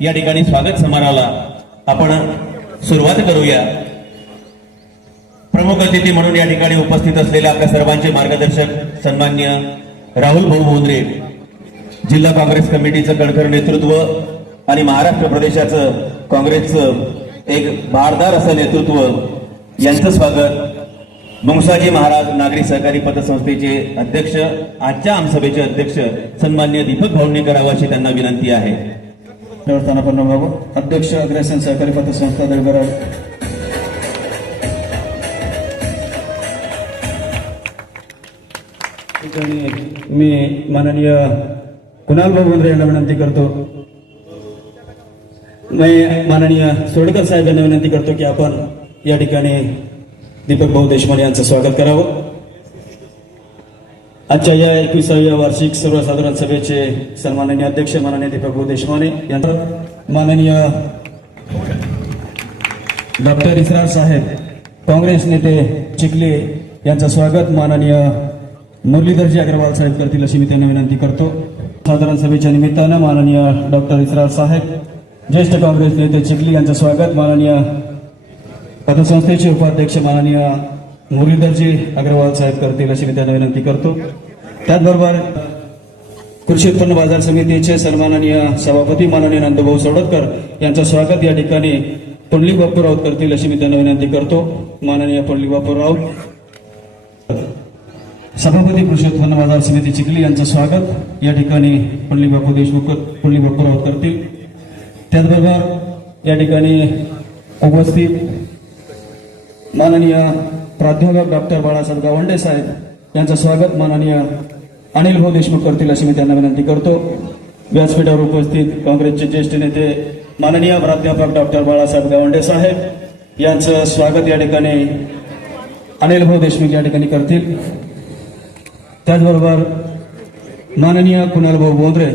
या ठिकाणी स्वागत समारोहाला आपण सुरुवात करूया। प्रमुख अतिथी म्हणून या ठिकाणी उपस्थित असलेले आपल्या सर्वांचे मार्गदर्शक सन्माननीय राहुल भाऊ बोंद्रे, जिल्हा काँग्रेस कमिटीचं कणखर नेतृत्व आणि महाराष्ट्र प्रदेशाचं काँग्रेसचं एक भारदार असं नेतृत्व यांचं स्वागत। मुंगसाजी महाराज नागरी सहकारी पतसंस्थेचे अध्यक्ष, आजच्या आमसभेचे अध्यक्ष सन्माननीय दीपक भाऊंनी करावं अशी त्यांना विनंती आहे। अध्यक्ष अग्रसेन सहकारी पतसंस्था दळबराव, मी माननीय कुणाल भाऊ बोंद्रे यांना विनंती करतो, मी माननीय सोडकर साहेब यांना विनंती करतो की आपण या ठिकाणी दीपक भाऊ देशमाने यांचं स्वागत करावं। आजच्या या 21व्या वार्षिक सर्वसाधारण सभेचे सन्माननीय अध्यक्ष माननीय दीपक भाऊ देशमाने यांना, माननीय डॉक्टर इसरार साहेब काँग्रेस नेते चिखली यांचं स्वागत माननीय मुरलीधरजी अग्रवाल साहेब करतील अशी मी त्यांना विनंती करतो। साधारण सभेच्या निमित्तानं माननीय डॉक्टर इसरार साहेब ज्येष्ठ काँग्रेस नेते चिखली यांचं स्वागत माननीय पतसंस्थेचे उपाध्यक्ष माननीय मुरलीधरजी अग्रवाल साहेब करतील अशी मी त्यांना विनंती करतो। त्याचबरोबर कृषी उत्पन्न बाजार समितीचे सन्माननीय सभापती माननीय नंदभाऊ सोडतकर यांचं स्वागत या ठिकाणी पुंडलिक बापू राऊत करतील अशी मी त्यांना विनंती करतो। माननीय पुंडलिक बापू राऊत, सभापती कृषी उत्पन्न बाजार समिती चिखली यांचं स्वागत या ठिकाणी पुंडलिक बापू देशमुख पुंडलिक बापू राऊत करतील। त्याचबरोबर या ठिकाणी उपस्थित माननीय प्राध्यापक डॉक्टर बाळासाहेब गावंडे साहेब यांचं स्वागत माननीय अनिल भाऊ देशमुख करतील अशी मी त्यांना विनंती करतो। व्यासपीठावर उपस्थित काँग्रेसचे ज्येष्ठ नेते माननीय प्राध्यापक डॉक्टर बाळासाहेब गावंडे साहेब यांचं स्वागत या ठिकाणी अनिल भाऊ देशमुख या ठिकाणी करतील। त्याचबरोबर माननीय कुणाल भाऊ बोंद्रे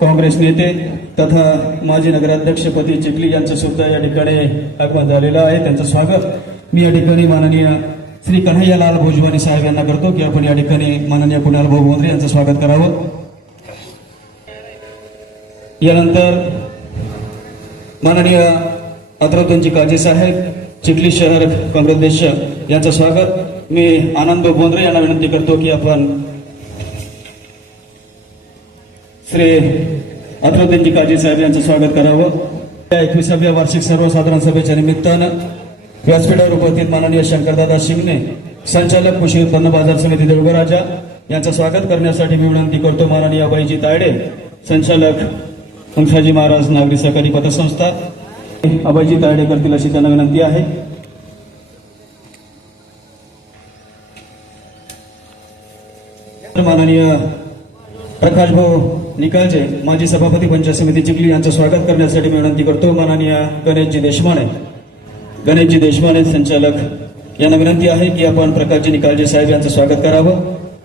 काँग्रेस नेते तथा माजी नगराध्यक्षपदी चिखली यांचं सुद्धा या ठिकाणी आगमन झालेलं आहे, त्यांचं स्वागत मी या ठिकाणी माननीय श्री कन्हैयालाल भोजवानी साहेब यांना करतो की आपण या ठिकाणी माननीय कुणाल भाऊ बोंद्रे यांचं स्वागत करावं। यानंतर माननीय अत्रौतनजी काजी साहेब चिखली शहर काँग्रेस यांचं स्वागत मी आनंद बोंद्रे यांना विनंती करतो की आपण श्री अत्रौतनजी काजी साहेब यांचं स्वागत करावं। 21व्या वार्षिक सर्वसाधारण सभेच्या निमित्तानं व्यासपीठावर उपस्थित माननीय शंकरदादा शिंगणे संचालक कृषी उत्पन्न बाजार समिती देवगराजा यांचं स्वागत करण्यासाठी मी विनंती करतो। माननीय अभयजी तायडे संचालक मुंगसाजी महाराज नागरी सहकारी पतसंस्था अभयजी तायडे करतील अशी त्यांना विनंती आहे। माननीय प्रकाश भाऊ निकालजे माजी सभापती पंचायत समिती चिखली यांचं स्वागत करण्यासाठी मी विनंती करतो। माननीय गणेशजी देशमाने संचालक यांना विनंती आहे की आपण प्रकाशजी निकालजे साहेब यांचं स्वागत करावं।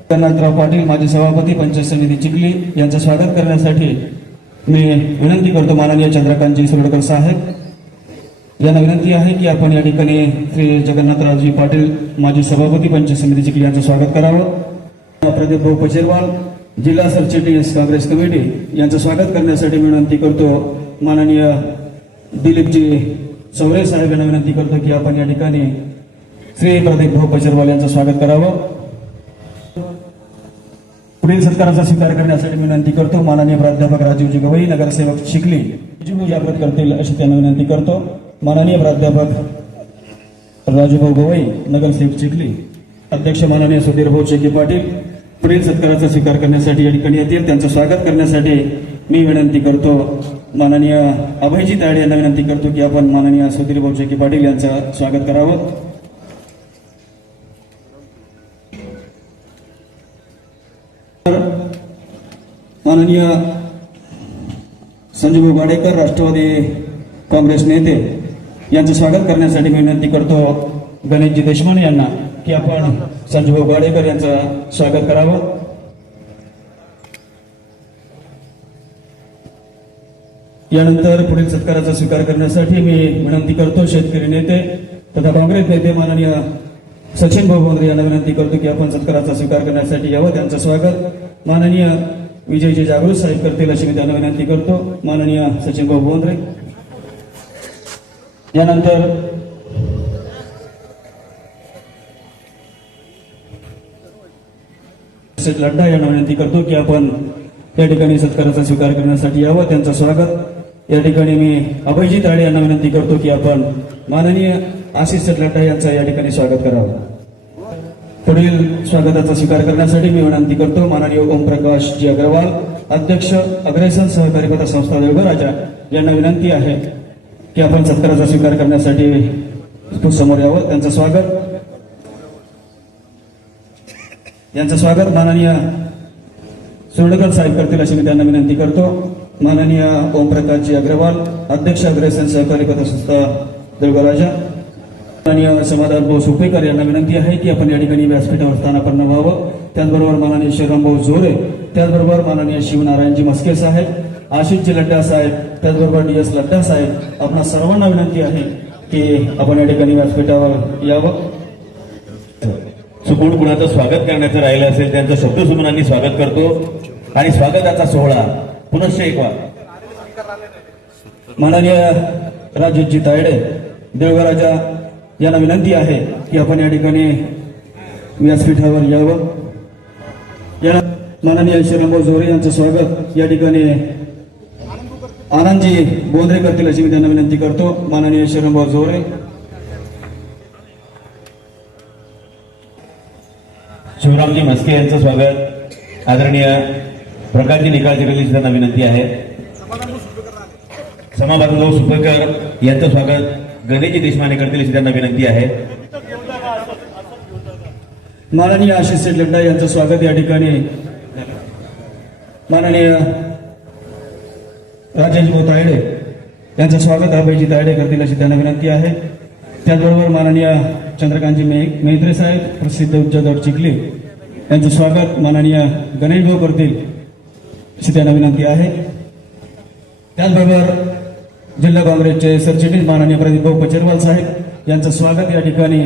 कन्नाथराव पाटील माजी सभापती पंचायत समिती चिखली यांचं स्वागत करण्यासाठी मी विनंती करतो। माननीय चंद्रकांतजी सुरडकर साहेब यांना विनंती आहे की आपण या ठिकाणी श्री जगन्नाथरावजी पाटील माजी सभापती पंचायत समिती चिखली यांचं स्वागत करावं। प्रदीप भाऊ पचेरवाल जिल्हा सरचिटणीस काँग्रेस कमिटी यांचं स्वागत करण्यासाठी विनंती करतो। माननीय दिलीपजी चौरे साहेब यांना विनंती करतो की आपण या ठिकाणी श्री प्रदीप भाऊ पचेरवाल यांचं स्वागत करावं। पुढील सत्काराचा स्वीकार करण्यासाठी विनंती करतो। माननीय प्राध्यापक राजीवजी गवई नगरसेवक चिखली जागृत करतील अशी त्यांना विनंती करतो। माननीय प्राध्यापक राजूभाऊ गवई नगरसेवक चिखली, अध्यक्ष माननीय सुधीर भाऊ चेकी पाटील पुढील सत्काराचा स्वीकार करण्यासाठी या ठिकाणी येतील, त्यांचं स्वागत करण्यासाठी मी विनंती करतो। माननीय अभयजी तायडे यांना विनंती करतो की आपण माननीय सुधीर भाऊ चेकी पाटील यांचं स्वागत करावं। माननीय संजूभाऊ गाडेकर राष्ट्रवादी काँग्रेस नेते यांचं स्वागत करण्यासाठी मी विनंती करतो गणेशजी देशमाने यांना की आपण संजूभाऊ गाडेकर यांचं स्वागत करावं। यानंतर पुढील सत्काराचा स्वीकार करण्यासाठी मी विनंती करतो शेतकरी नेते तथा काँग्रेस नेते माननीय सचिन भाऊ बोंद्रे यांना विनंती करतो की आपण सत्काराचा स्वीकार करण्यासाठी यावं, त्यांचं स्वागत। माननीय विजयजी जागृत साहेब करतील अशी मी त्यांना विनंती करतो. माननीय सचिन भाऊ बोंद्रे. यानंतर लड्डा यांना विनंती करतो की आपण या ठिकाणी सत्काराचा स्वीकार करण्यासाठी यावं. त्यांचं स्वागत या ठिकाणी मी अभयजी ताडे यांना विनंती करतो की आपण माननीय आशिष लड्डा यांचं या ठिकाणी स्वागत करावं. पुढील स्वागताचा स्वीकार करण्यासाठी मी विनंती करतो माननीय ओमप्रकाश जी अग्रवाल, अध्यक्ष अग्रेसन सहकारी पतसंस्था देवघराजा यांना विनंती आहे की आपण सत्काराचा स्वीकार करण्यासाठी समोर यावं. त्यांचं स्वागत माननीय सुर्डकर साहेब करतील अशी मी त्यांना विनंती करतो. माननीय ओमप्रकाशजी अग्रवाल, अध्यक्ष अग्रेसन सहकारी पतसंस्था देवघराजा. माननीय समाधान भाऊ सुपेकर यांना विनंती आहे की आपण या ठिकाणी व्यासपीठावर स्थानापन्न व्हावं. त्याचबरोबर माननीय श्रीरामभाऊ जोरे, त्याचबरोबर माननीय शिवनारायणजी मस्के साहेब, आशिषजी लड्डा साहेब, त्याचबरोबर DS लड्डा साहेब, आपणा सर्वांना विनंती आहे की आपण या ठिकाणी व्यासपीठावर यावं. सुकून कुणाचं स्वागत करण्याचं राहिलं असेल त्यांचं शब्दसुमनांनी स्वागत करतो आणि स्वागताचा सोहळा पुनश्च एक वार. माननीय राजेशजी तायडे देवघराजा यांना विनंती आहे की आपण या ठिकाणी व्यासपीठावर यावं. या माननीय श्रीरामभाऊ जोरे यांचं स्वागत या ठिकाणी आनंदजी बोंद्रे करतील अशी मी त्यांना विनंती करतो. माननीय श्रीरामभाऊ जोरे. शिवरामजी म्हस्के यांचं स्वागत आदरणीय प्रकाशजी निकाळजी करतील त्यांना विनंती आहे. समाधानभाऊ सुपेकर यांचं स्वागत गणेशजी देशमाने करतील अशी त्यांना विनंती आहे. माननीय आशिष लड्डा यांचं स्वागत या ठिकाणी माननीय राजेश भाऊ तायडे यांचं स्वागत अभयजी तायडे करतील अशी त्यांना विनंती आहे. त्याचबरोबर माननीय चंद्रकांतजी मेहत्रे साहेब, प्रसिद्ध उच्चगड चिखली यांचं स्वागत माननीय गणेश भाऊ करतील अशी त्यांना विनंती आहे. त्याचबरोबर जिल्हा काँग्रेसचे सरचिटणीस माननीय प्रदीप भाऊ पचेरवाल साहेब यांचं स्वागत या ठिकाणी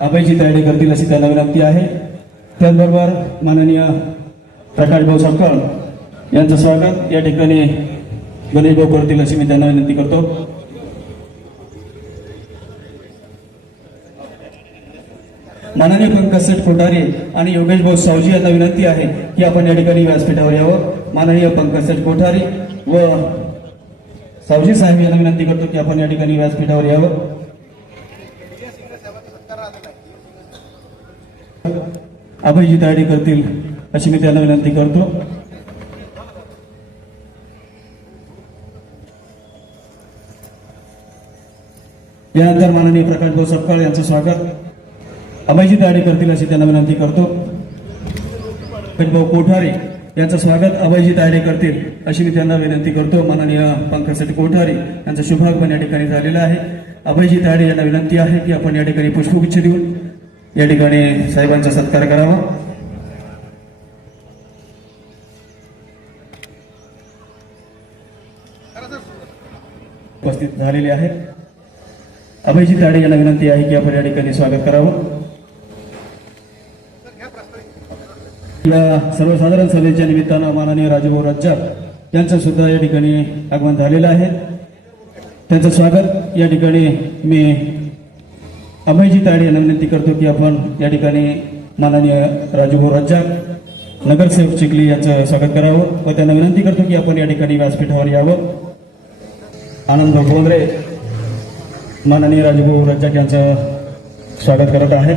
अभयजी तायडे करतील अशी त्यांना विनंती आहे. त्याचबरोबर माननीय प्रकाश भाऊ सपकाळ यांचं स्वागत या ठिकाणी गणेश भाऊ करतील अशी मी त्यांना विनंती करतो. माननीय पंकज सेठ कोठारी आणि योगेश भाऊ सावजी यांना विनंती आहे की आपण या ठिकाणी व्यासपीठावर यावं. माननीय पंकज सेठ कोठारी व सावजी साहेब यांना विनंती करतो की आपण या ठिकाणी व्यासपीठावर यावं. अभयजी तायडे करतील अशी मी त्यांना विनंती करतो. यानंतर माननीय प्रकाश भाऊ सपकाळ यांचं स्वागत अभयजी तायडे करतील अशी त्यांना विनंती करतो. भाऊ कोठारी यांचं स्वागत अभयजी तायडे करतील अशी मी त्यांना विनंती करतो. माननीय पंकज कोठारी यांचं शुभागमन या ठिकाणी झालेलं आहे. अभयजी तायडे यांना विनंती आहे की आपण या ठिकाणी पुष्पगुच्छ देऊन या ठिकाणी साहेबांचा सत्कार करावा. उपस्थित झालेले आहेत. अभयजी तायडे यांना विनंती आहे की आपण या ठिकाणी स्वागत करावं. या सर्वसाधारण सभेच्या निमित्तानं माननीय राजूभाऊ रज्जाक यांचं सुद्धा या ठिकाणी आगमन झालेलं आहे. त्यांचं स्वागत या ठिकाणी मी अभयजी तायडे यांना विनंती करतो की आपण या ठिकाणी माननीय राजूभाऊ रज्जाक नगरसेवक चिखली यांचं स्वागत करावं व त्यांना विनंती करतो की आपण या ठिकाणी व्यासपीठावर यावं. आनंदभाऊ बोंद्रे माननीय राजूभाऊ रज्जाक यांचं स्वागत करत आहेत.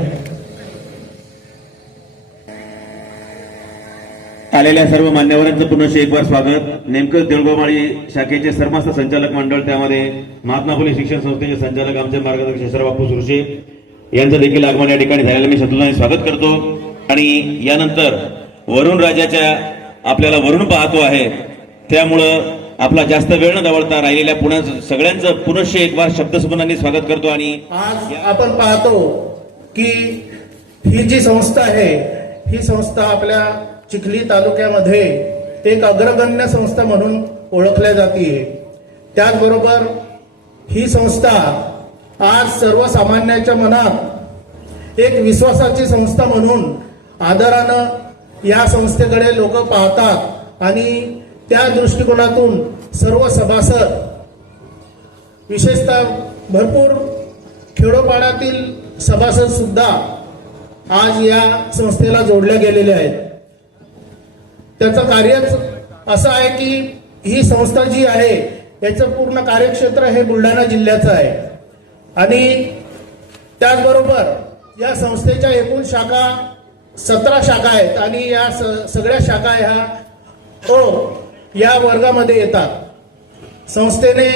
आलेल्या सर्व मान्यवरांचं पुनश्च एक बार स्वागत. नेमकं देऊळगावमाळी शाखेचे सर्वस्त संचालक मंडळ, त्यामध्ये महात्मा फुले शिक्षण संस्थेचे संचालक आमचे मार्गदर्शक शशर बापू सुरशे यांचं देखील आगमन या ठिकाणी झालेलं मी सतुलाने स्वागत करतो. आणि यानंतर वरुण राजाच्या आपल्याला वरुण पाहतो आहे, त्यामुळं आपला जास्त वेळ न दवडता राहिलेल्या पुन्हा सगळ्यांचं पुनश्च एक बार शब्दसंबंधांनी स्वागत करतो. आणि आज आपण पाहतो की ही जी संस्था आहे, ही संस्था आपल्या चिखली तालुक्यामध्ये एक अग्रगण्य संस्था म्हणून ओळखल्या जाते. त्याचबरोबर ही संस्था आज सर्वसामान्यांच्या मनात एक विश्वासाची संस्था म्हणून आदरानं या संस्थेकडे लोक पाहतात आणि त्या दृष्टिकोनातून सर्व सभासद, विशेषतः भरपूर खेडोपाड्यातील सभासद सुद्धा आज या संस्थेला जोडले गेलेले आहेत. त्याचं कार्यच असं आहे की ही संस्था जी आहे याचं पूर्ण कार्यक्षेत्र हे बुलढाणा जिल्ह्याचं आहे आणि त्याचबरोबर या संस्थेच्या एकूण शाखा 17 शाखा आहेत आणि या सगळ्या शाखा ह्या या वर्गामध्ये येतात. संस्थेने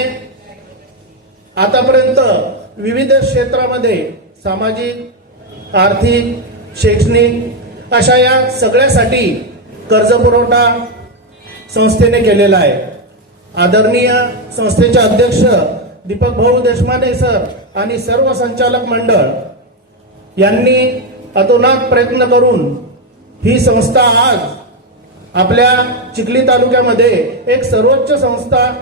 आतापर्यंत विविध क्षेत्रामध्ये सामाजिक, आर्थिक, शैक्षणिक अशा या सगळ्यासाठी कर्ज पुरवठा संस्थेने केलेला आहे. आदरणीय संस्थेचे अध्यक्ष दीपक भाऊ देशमाने सर आणि सर्व संचालक मंडळ यांनी अतोनात प्रयत्न करून ही संस्था आज आपल्या चिखली तालुक्यामध्ये एक सर्वोच्च संस्था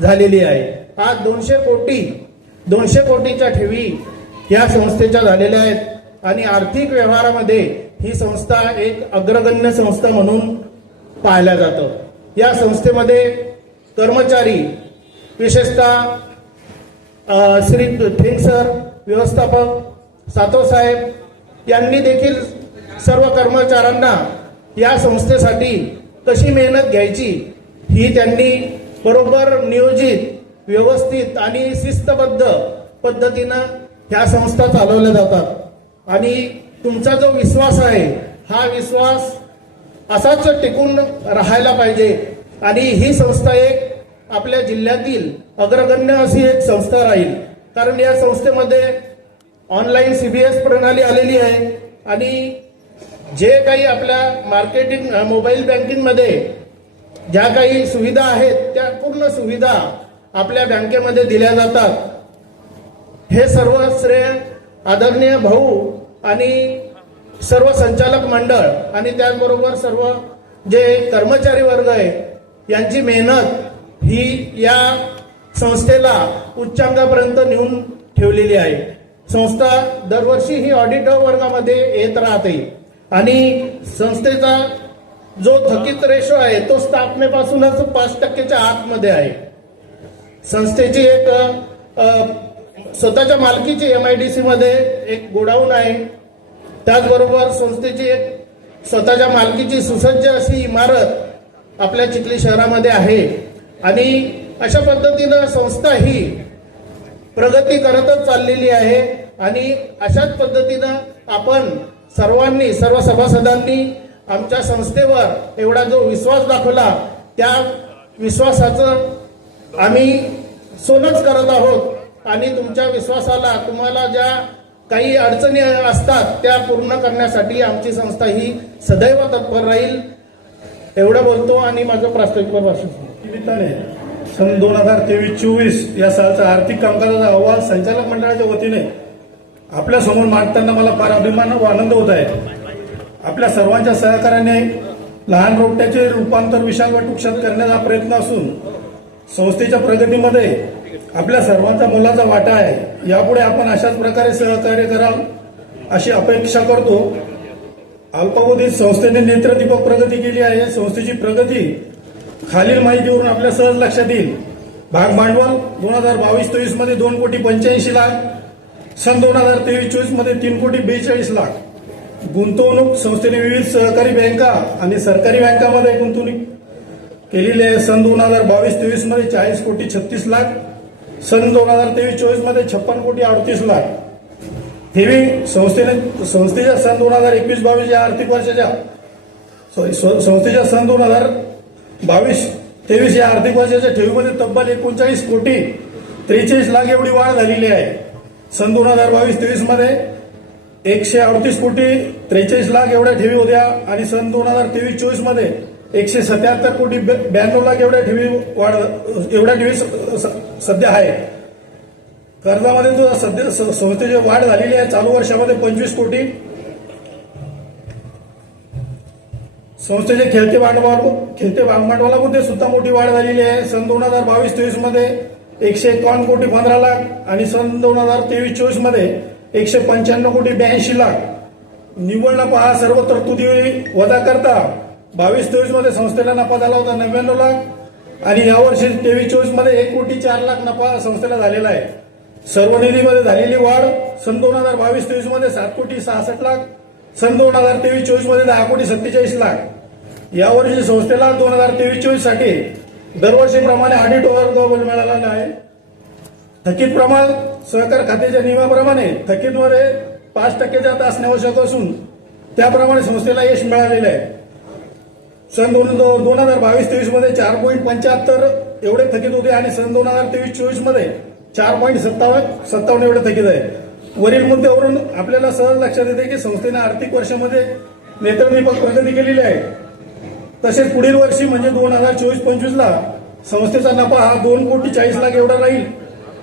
झालेली आहे. आज 200 कोटीच्या ठेवी या संस्थेच्या झालेल्या आहेत आणि आर्थिक व्यवहारामध्ये ही संस्था एक अग्रगण्य संस्था म्हणून पाहिल्या जातं. या संस्थेमध्ये कर्मचारी, विशेषतः श्री ठेंग सर, व्यवस्थापक सातव साहेब यांनी देखील सर्व कर्मचाऱ्यांना या संस्थेसाठी कशी मेहनत घ्यायची ही त्यांनी बरोबर नियोजित, व्यवस्थित आणि शिस्तबद्ध पद्धतीनं ह्या संस्था चालवल्या जातात आणि तुमचा जो विश्वास आहे हा विश्वास असाच टिकून राहायला पाहिजे आणि ही संस्था एक आपल्या जिल्ह्यातील अग्रगण्य अशी एक संस्था राहील. कारण या संस्थेमध्ये ऑनलाईन CBS प्रणाली आलेली आहे आणि जे काही आपल्या मार्केटिंग, मोबाईल बँकिंगमध्ये ज्या काही सुविधा आहेत त्या पूर्ण सुविधा आपल्या बँकेमध्ये दिल्या जातात. हे सर्व श्रेय आदरणीय भाऊ आणि सर्व संचालक मंडळ आणि त्याचबरोबर सर्व जे कर्मचारी वर्ग आहे यांची मेहनत ही या संस्थेला उच्चांकापर्यंत नेऊन ठेवलेली आहे. संस्था दरवर्षी ही ऑडिट वर्गामध्ये येत राहते आणि संस्थेचा जो थकीत रेशो आहे तो स्थापनेपासूनच 5% आतमध्ये आहे. संस्थेची एक स्वतःच्या मालकीची MIDC मध्ये एक गोडाऊन आहे. त्याचबरोबर संस्थेची एक स्वतःच्या मालकीची सुसज्ज अशी इमारत आपल्या चिखली शहरामध्ये आहे आणि अशा पद्धतीनं संस्था ही प्रगती करतच चाललेली आहे आणि अशाच पद्धतीनं आपण सर्वांनी, सर्व सभासदांनी आमच्या संस्थेवर एवढा जो विश्वास दाखवला त्या विश्वासाचं आम्ही सोनच करत आहोत आणि तुमच्या विश्वासाला, तुम्हाला ज्या काही अडचणी असतात त्या पूर्ण करण्यासाठी आमची संस्था ही सदैव तत्पर राहील. एवढं बोलतो आणि माझं प्रास्ताविकवर भाषण निमित्ताने सन 2023-24 या सालचा आर्थिक कामकाजाचा अहवाल संचालक मंडळाच्या वतीने आपल्या समोर मांडताना मला फार अभिमान व आनंद होत आहे. आपल्या सर्वांच्या सहकार्याने लहान रोपट्याचे रूपांतर विशाल व टुकशात करण्याचा प्रयत्न असून संस्थेच्या प्रगतीमध्ये आपल्या सर्वांचा मोलाचा वाटा आहे. यापुढे आपण अशाच प्रकारे सहकार्य कराल अशी अपेक्षा करतो. अल्पावधीत संस्थेने नेत्रदीपक प्रगती केली आहे. संस्थेची प्रगती खालील माहितीवरून आपल्या सहज लक्षात येईल. भाग भांडवल 2022-23 मध्ये 2,85,00,000, सन 2023-24 मध्ये 3,42,00,000. गुंतवणूक संस्थेने विविध सहकारी बँका आणि सरकारी बँकांमध्ये गुंतवणूक केलेली आहे. सन 2022-23 मध्ये 40,36,00,000, सन 2023-24 मध्ये 56,38,00,000. ठेवी संस्थेच्या सन 2021-22 या आर्थिक वर्षाच्या संस्थेच्या सन 2022-23 या आर्थिक वर्षाच्या ठेवीमध्ये तब्बल 39,43,00,000 एवढी वाढ झालेली आहे. सन 2022-23 मध्ये 138,43,00,000 एवढ्या ठेवी होत्या आणि सन 2023-24 मध्ये 177,92,00,000 एवढ्या ठेवी सध्या आहे. कर्जामध्ये जो सध्या संस्थेची वाढ झालेली आहे चालू वर्षामध्ये 25 कोटी. संस्थेचे खेळते भांडवलामध्ये सुद्धा मोठी वाढ झालेली आहे. सन 2022-23 मध्ये 151,15,00,000 आणि सन 2023-24 मध्ये 195,82,00,000. निव्वळ नफा हा सर्व तरतुदी वजा करता 22-23 मध्ये संस्थेला नफा झाला होता 99 लाख आणि यावर्षी 23-24 मध्ये 1,04,00,000 नफा संस्थेला झालेला आहे. सर्व निधीमध्ये झालेली वाढ सन 2022-23 मध्ये 7,66,00,000, सन 2023-24 मध्ये 10,47,00,000. यावर्षी संस्थेला 2023-24 साठी दरवर्षीप्रमाणे ऑडिट ओव्हर मिळालेला आहे. थकीत प्रमाण सहकार खात्याच्या नियमाप्रमाणे थकीतमध्ये 5% जात असणे आवश्यक असून त्याप्रमाणे संस्थेला यश मिळालेलं आहे. सन 2022-23 मध्ये 4.75 एवढे थकीत होते आणि सन 2023-24 मध्ये 4.57 एवढे थकीत आहे. वरील मुद्द्यावरून आपल्याला सहज लक्षात येते की संस्थेने आर्थिक वर्षामध्ये नेत्रदीपक प्रगती केलेली आहे. तसेच पुढील वर्षी म्हणजे 2024-25 ला संस्थेचा नफा हा 2,40,00,000 एवढा राहील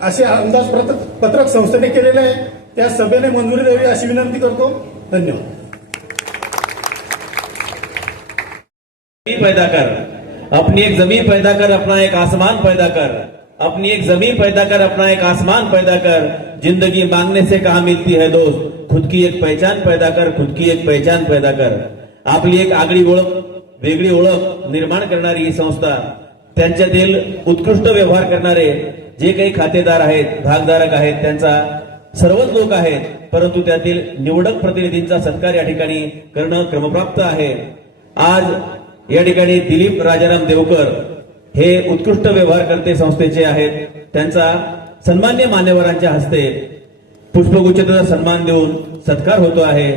असे अंदाजपत्रक संस्थेने केलेले आहे. त्या सभेने मंजुरी द्यावी अशी विनंती करतो. धन्यवाद. पैदा कर, अपनी एक जमीन पैदा कर, अपना एक आसमान पैदा कर, अपनी एक जमीन पैदा कर, अपना एक आसमान पैदा कर. जिंदगी मांगने से कहाँ मिलती है दोस्त, खुद की एक पहचान पैदा कर, खुद की एक पहचान पैदा कर. आपली एक आगळी ओळख, वेगळी ओळख निर्माण करणारी ही संस्था, त्यांच्यातील उत्कृष्ट व्यवहार करणारे जे काही खातेदार आहेत, भागधारक आहेत, त्यांचा सर्वच लोक आहेत, परंतु त्यातील निवडक प्रतिनिधींचा सत्कार या ठिकाणी करणं क्रमप्राप्त आहे. आज या ठिकाणी दिलीप राजाराम देवकर हे उत्कृष्ट व्यवहारकर्ते संस्थेचे आहेत. त्यांचा सन्मान्य मान्यवरांच्या हस्ते पुष्पगुच्छाचा सन्मान देऊन सत्कार होतो आहे.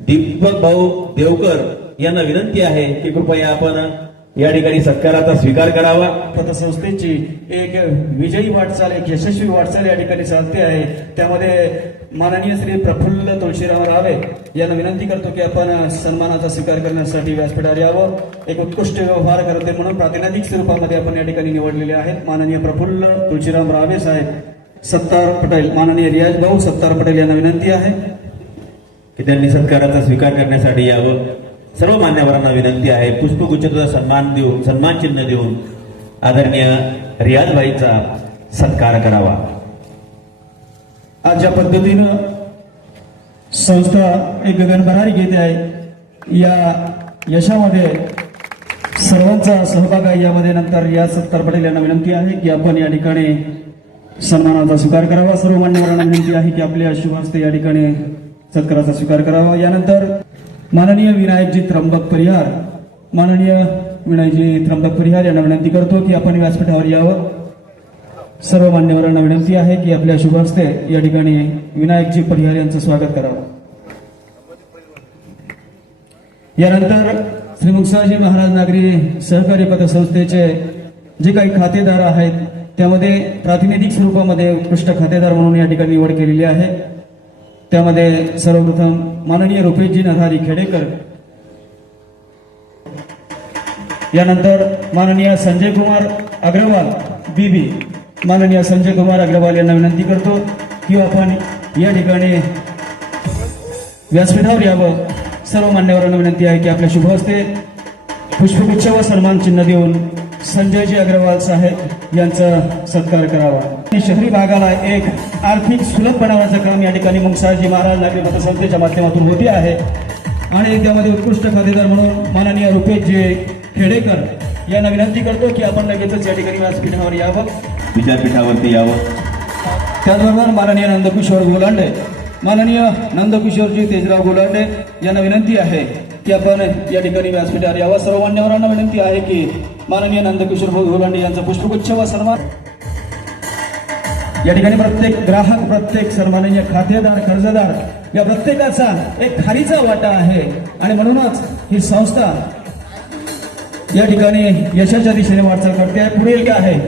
दीपक भाऊ देवकर यांना विनंती आहे की कृपया आपण या ठिकाणी सत्काराचा स्वीकार करावा. पतसंस्थेची एक विजयी वाटचाल, एक यशस्वी वाटचाल या ठिकाणी चालते आहे. त्यामध्ये माननीय श्री प्रफुल्ल तुळशीराम रावे यांना विनंती करतो की आपण सन्मानाचा स्वीकार करण्यासाठी व्यासपीठावर यावं. एक उत्कृष्ट व्यवहार करते म्हणून प्रातिनिधिक स्वरूपामध्ये आपण या ठिकाणी निवडलेले आहेत. माननीय प्रफुल्ल तुळशीराम रावे साहेब, सत्तार पटेल, माननीय रियाज भाऊ सत्तार पटेल यांना विनंती आहे की त्यांनी सत्काराचा स्वीकार करण्यासाठी यावं. सर्व मान्यवरांना विनंती आहे पुष्पगुच्छाचा सन्मान चिन्ह देऊन आदरणीय रियाजभाईचा सत्कार करावा. आज ज्या पद्धतीनं संस्था एक गगनभरारी घेते आहे, या यशामध्ये सर्वांचा सहभाग आहे. यामध्ये नंतर रियाज सत्तार पटेल यांना विनंती आहे की आपण या ठिकाणी सन्मानाचा स्वीकार करावा. सर्व मान्यवरांना विनंती आहे की आपल्या शुभ हस्ते या ठिकाणी सत्काराचा स्वीकार करावा. यानंतर माननीय विनायकजी त्र्यंबक परिहार, माननीय विनायकजी त्र्यंबक परिहार यांना विनंती करतो की आपण व्यासपीठावर यावं. सर्व मान्यवरांना विनंती आहे की आपल्या शुभ हस्ते या ठिकाणी विनायकजी परिहार यांचं स्वागत करावं. यानंतर श्री मुक्ताजी महाराज नागरी सहकारी पतसंस्थेचे जे काही खातेदार आहेत त्यामध्ये प्रातिनिधिक स्वरूपामध्ये उत्कृष्ट खातेदार म्हणून या ठिकाणी निवड केलेली आहे. त्यामध्ये सर्वप्रथम माननीय रुपेशजी नरहरी खेडेकर, यानंतर माननीय संजय कुमार अग्रवाल बीबी, माननीय संजय कुमार अग्रवाल यांना विनंती करतो की आपण या ठिकाणी व्यासपीठावर यावं. सर्व मान्यवरांना विनंती आहे की आपल्या शुभ हस्ते पुष्पगुच्छ व सन्मान चिन्ह देऊन संजयजी अग्रवाल साहेब यांचा सत्कार करावा. शहरी भागाला एक आर्थिक सुलभ बनवण्याचं काम या ठिकाणी मुक्ताजी महाराज नागरी पतसंस्थेच्या माध्यमातून होते आहे आणि त्यामध्ये उत्कृष्ट खातेदार म्हणून माननीय रुपेशजी खेडेकर यांना विनंती करतो की आपण लगेचच या ठिकाणी व्यासपीठावर यावं, विद्यापीठावरती यावं. त्याचबरोबर माननीय नंदकिशोर गोलांडे, माननीय नंदकिशोरजी तेजराव गोलांडे यांना विनंती आहे की आपण या ठिकाणी व्यासपीठावर यावं. सर्व मान्यवरांना विनंती आहे की माननीय नंदकिशोर गोलांडे यांचा पुष्पगुच्छ व सन्मान. या ठिकाणी प्रत्येक ग्राहक, प्रत्येक सन्माननीय खातेदार, कर्जदार या प्रत्येकाचा एक खारीचा वाटा आहे आणि म्हणूनच ही संस्था या ठिकाणी यशाच्या दिशेने वाटचाल करते आहे. पुढील काय आहे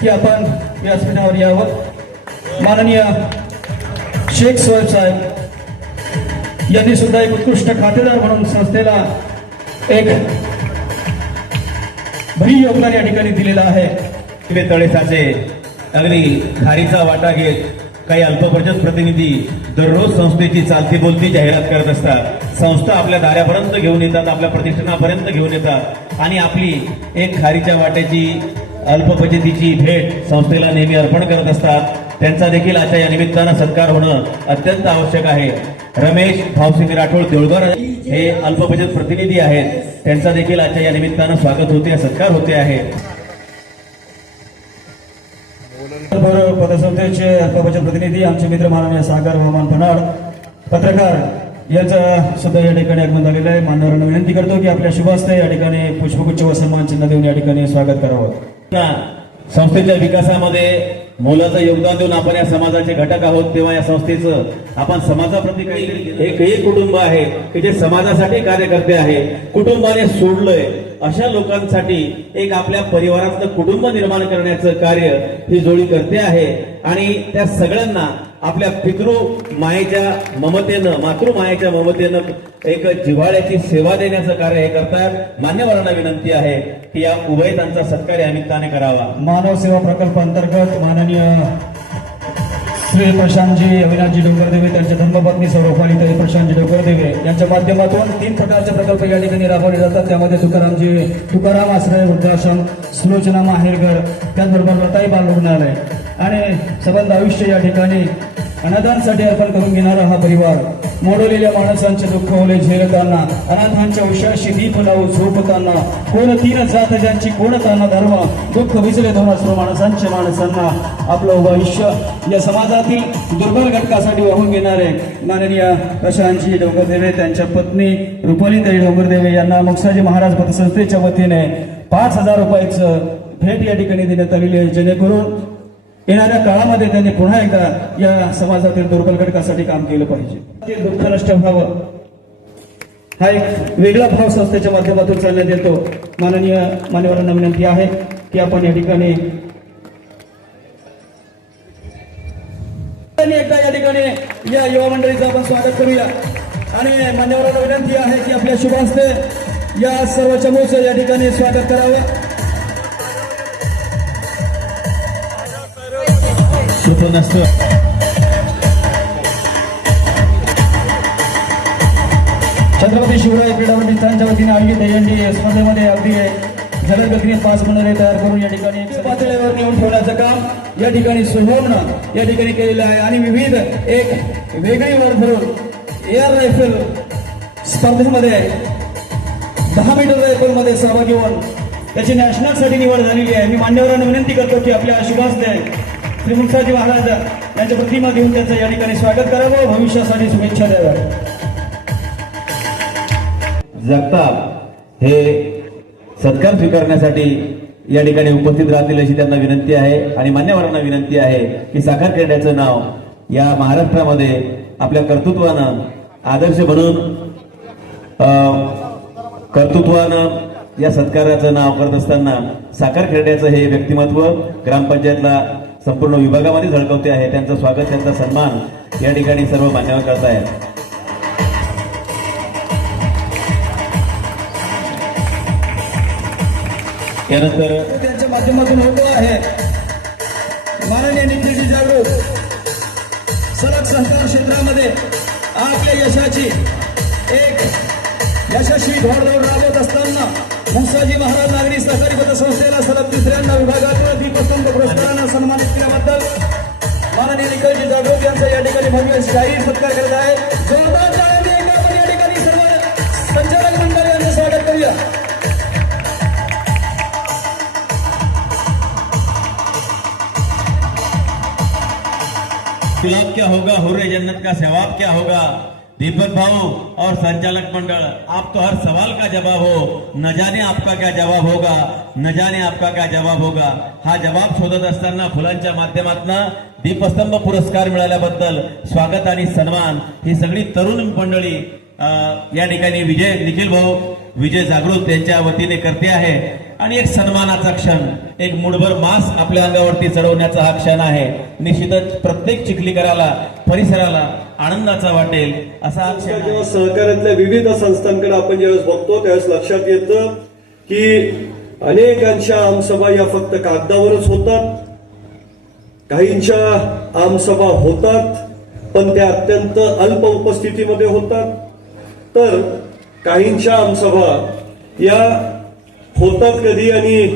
की आपण व्यासपीठावर यावं. माननीय शेख सोहेब साहेब यांनी सुद्धा एक उत्कृष्ट खातेदार म्हणून संस्थेला एक भरीव योगदान या ठिकाणी दिलेलं आहे. तळेसाचे अगदी खारीचा वाटा घेत काही अल्पबचत प्रतिनिधी दररोज संस्थेची चालती बोलती जाहिरात करत असतात. संस्था आपल्या दारापर्यंत घेऊन येतात, आपल्या प्रतिष्ठानापर्यंत घेऊन येतात आणि आपली एक खारीच्या वाट्याची अल्पबचतीची भेट संस्थेला नेहमी अर्पण करत असतात. त्यांचा देखील आजच्या या निमित्तानं सत्कार होणं अत्यंत आवश्यक आहे. रमेश भाऊसिंग राठोड देऊळकर हे अल्पबचत प्रतिनिधी आहेत. त्यांचा देखील आजच्या या निमित्तानं स्वागत होते, सत्कार होते आहे. पतसंस्थेचे अल्पबचत प्रतिनिधी आमचे मित्र माननीय सागर हवामान पनाड पत्रकार यांचा सुद्धा या ठिकाणी आगमन झालेलं आहे. मान्यवरांना विनंती करतो की आपल्या शुभ हस्ते या ठिकाणी पुष्पगुच्छ व सन्मान चिन्ह देऊन या ठिकाणी स्वागत करावं. संस्थेच्या विकासामध्ये मोलाचं योगदान देऊन आपण या समाजाचे घटक आहोत, तेव्हा या संस्थेचं आपण समाजाप्रती काहीतरी एक कुटुंब आहे की जे समाजासाठी कार्य करते आहे. कुटुंबाने सोडलंय अशा लोकांसाठी एक आपल्या परिवारातलं कुटुंब निर्माण करण्याचं कार्य ही जोडी करते आहे आणि त्या सगळ्यांना आपल्या पितृ मायेच्या ममतेनं, मातृमायेच्या ममतेनं एक जिव्हाळ्याची सेवा देण्याचं कार्य हे करतात. मान्यवरांना विनंती आहे की या उभयतांचा सत्कार या निमित्ताने करावा. मानव सेवा प्रकल्प अंतर्गत माननीय श्री प्रशांतजी अविनाशजी डोंगरदेवे त्यांच्या धर्मपत्नी सौरभालीताई प्रशांतजी डोंगरदेवे यांच्या माध्यमातून 3 प्रकारचे प्रकल्प या ठिकाणी राबवले जातात. त्यामध्ये तुकाराम आश्रय वृद्धाश्रम, सुलोचना माहेरघर, त्याचबरोबर लताई बाल रुग्णालय आणि सबंध आयुष्य या ठिकाणी अनाथांसाठी अर्पण करून घेणारा हा परिवार मोडलेल्या माणसांचे दुःख ओले झेलताना, अनाथांच्या उशाशी दीप लावू झोपताना, कोण 3 जात ज्यांची कोणताना धर्म, दुःख विचले सर्व माणसांना आपलं उभं आयुष्य या समाजातील दुर्बल घटकासाठी वाहून घेणारे माननीय प्रशांतजी डोंगरदेवे त्यांच्या पत्नी रुपालीताई डोंगरदेवे यांना मुक्साजी महाराज पतसंस्थेच्या वतीने 5,000 रुपयाचं भेट या ठिकाणी देण्यात आलेली आहे, जेणेकरून येणाऱ्या काळामध्ये त्यांनी पुन्हा एकदा या समाजातील दुर्बल घटकासाठी काम केलं पाहिजे. ते दुःख नष्ट व्हावं हा एक वेगळा भाव संस्थेच्या माध्यमातून चालण्यात येतो. मान्यवरांना विनंती आहे की आपण या ठिकाणी एकदा या ठिकाणी या युवा मंडळीचं आपण स्वागत करूया आणि मान्यवरांना विनंती आहे की आपल्या शुभ हस्ते या सर्व चमूचं या ठिकाणी स्वागत करावं. छत्रपती शिवराय क्रीडा प्रतिष्ठानच्या वतीने आयोजित दहीहंडी स्पर्धेमध्ये अगदी जलद गतीने 5 मंडळे तयार करून या ठिकाणी पातळीवर नेऊन ठेवण्याचं काम या ठिकाणी सुभमनं या ठिकाणी केलेलं आहे आणि विविध एक वेगळी वर धरून एअर रायफल स्पर्धेमध्ये 10 मीटर रायफलमध्ये सहभागी होऊन त्याची नॅशनलसाठी निवड झालेली आहे. मी मान्यवरांना विनंती करतो की आपल्या शुभास्ते श्री मुक्साजी महाराज यांच्या प्रतिमा घेऊन त्यांचं या ठिकाणी स्वागत करावं, भविष्यासाठी शुभेच्छा द्याव्या. जगताप हे सत्कार स्वीकारण्यासाठी या ठिकाणी उपस्थित राहतील अशी त्यांना विनंती आहे आणि मान्यवरांना विनंती आहे की साखर खेड्याचं नाव या महाराष्ट्रामध्ये आपल्या कर्तृत्वानं आदर्श बनून या सत्काराचं नाव करत असताना साखर खेड्याचं हे व्यक्तिमत्व ग्रामपंचायतला संपूर्ण विभागामध्ये झळकवते आहे. त्यांचं स्वागत, त्यांचा सन्मान या ठिकाणी सर्व मान्यवर करतायत. यानंतर त्यांच्या माध्यमातून होतो आहे माननीय नितीनजी जागरूक सलग सहकार क्षेत्रामध्ये आपल्या यशाची एक यशस्वी घोडदौड राबवत असताना मुक्साजी महाराज नागरी सहकारी पतसंस्थेला सलग 3ऱ्या विभागातून दीपस्तंभ पुरस्कारानं सन्मानित केल्याबद्दल माननीय नितीनजी जागरूक यांचा या ठिकाणी भव्य शाहीर सत्कार करत आहे. जोरदार टाळ्यांनी एकदा आपण या ठिकाणी सर्व संचालक मंडळ यांचं स्वागत करूया. तिलाब क्या होगा, हुर्रे जन्नत का सवाब क्या होगा. दीपक भाऊ और संचालक मंडल, आप तो हर सवाल का जवाब हो. न जाने आपका क्या जवाब होगा, न जाने आपका क्या जवाब होगा. हा जवाब शोधत असताना फुलांच्या माध्यमातून दीपस्तंभ पुरस्कार मिळाल्याबद्दल स्वागत आणि सन्मान ही सगळी तरुण मंडळी या ठिकाणी निखिल भाऊ विजय जागृत यांच्या वतीने करते आहे आणि एक सन्मानाचा क्षण, एक मुठभर मास्क आपल्या अंगावरती चढवण्याचा हा क्षण आहे. निश्चितच प्रत्येक चिखलीकराला, परिसराला आनंदाचा वाटेल असा हा क्षण आहे. जेव्हा सहकार्यातल्या विविध संस्थांकडे आपण ज्यावेळेस बघतो त्यावेळेस लक्षात येतं की अनेकांच्या आमसभा या फक्त कागदावरच होतात, काहींच्या आमसभा होतात पण त्या अत्यंत अल्प उपस्थितीमध्ये होतात, तर काहींच्या आमसभा या होतात कधी आणि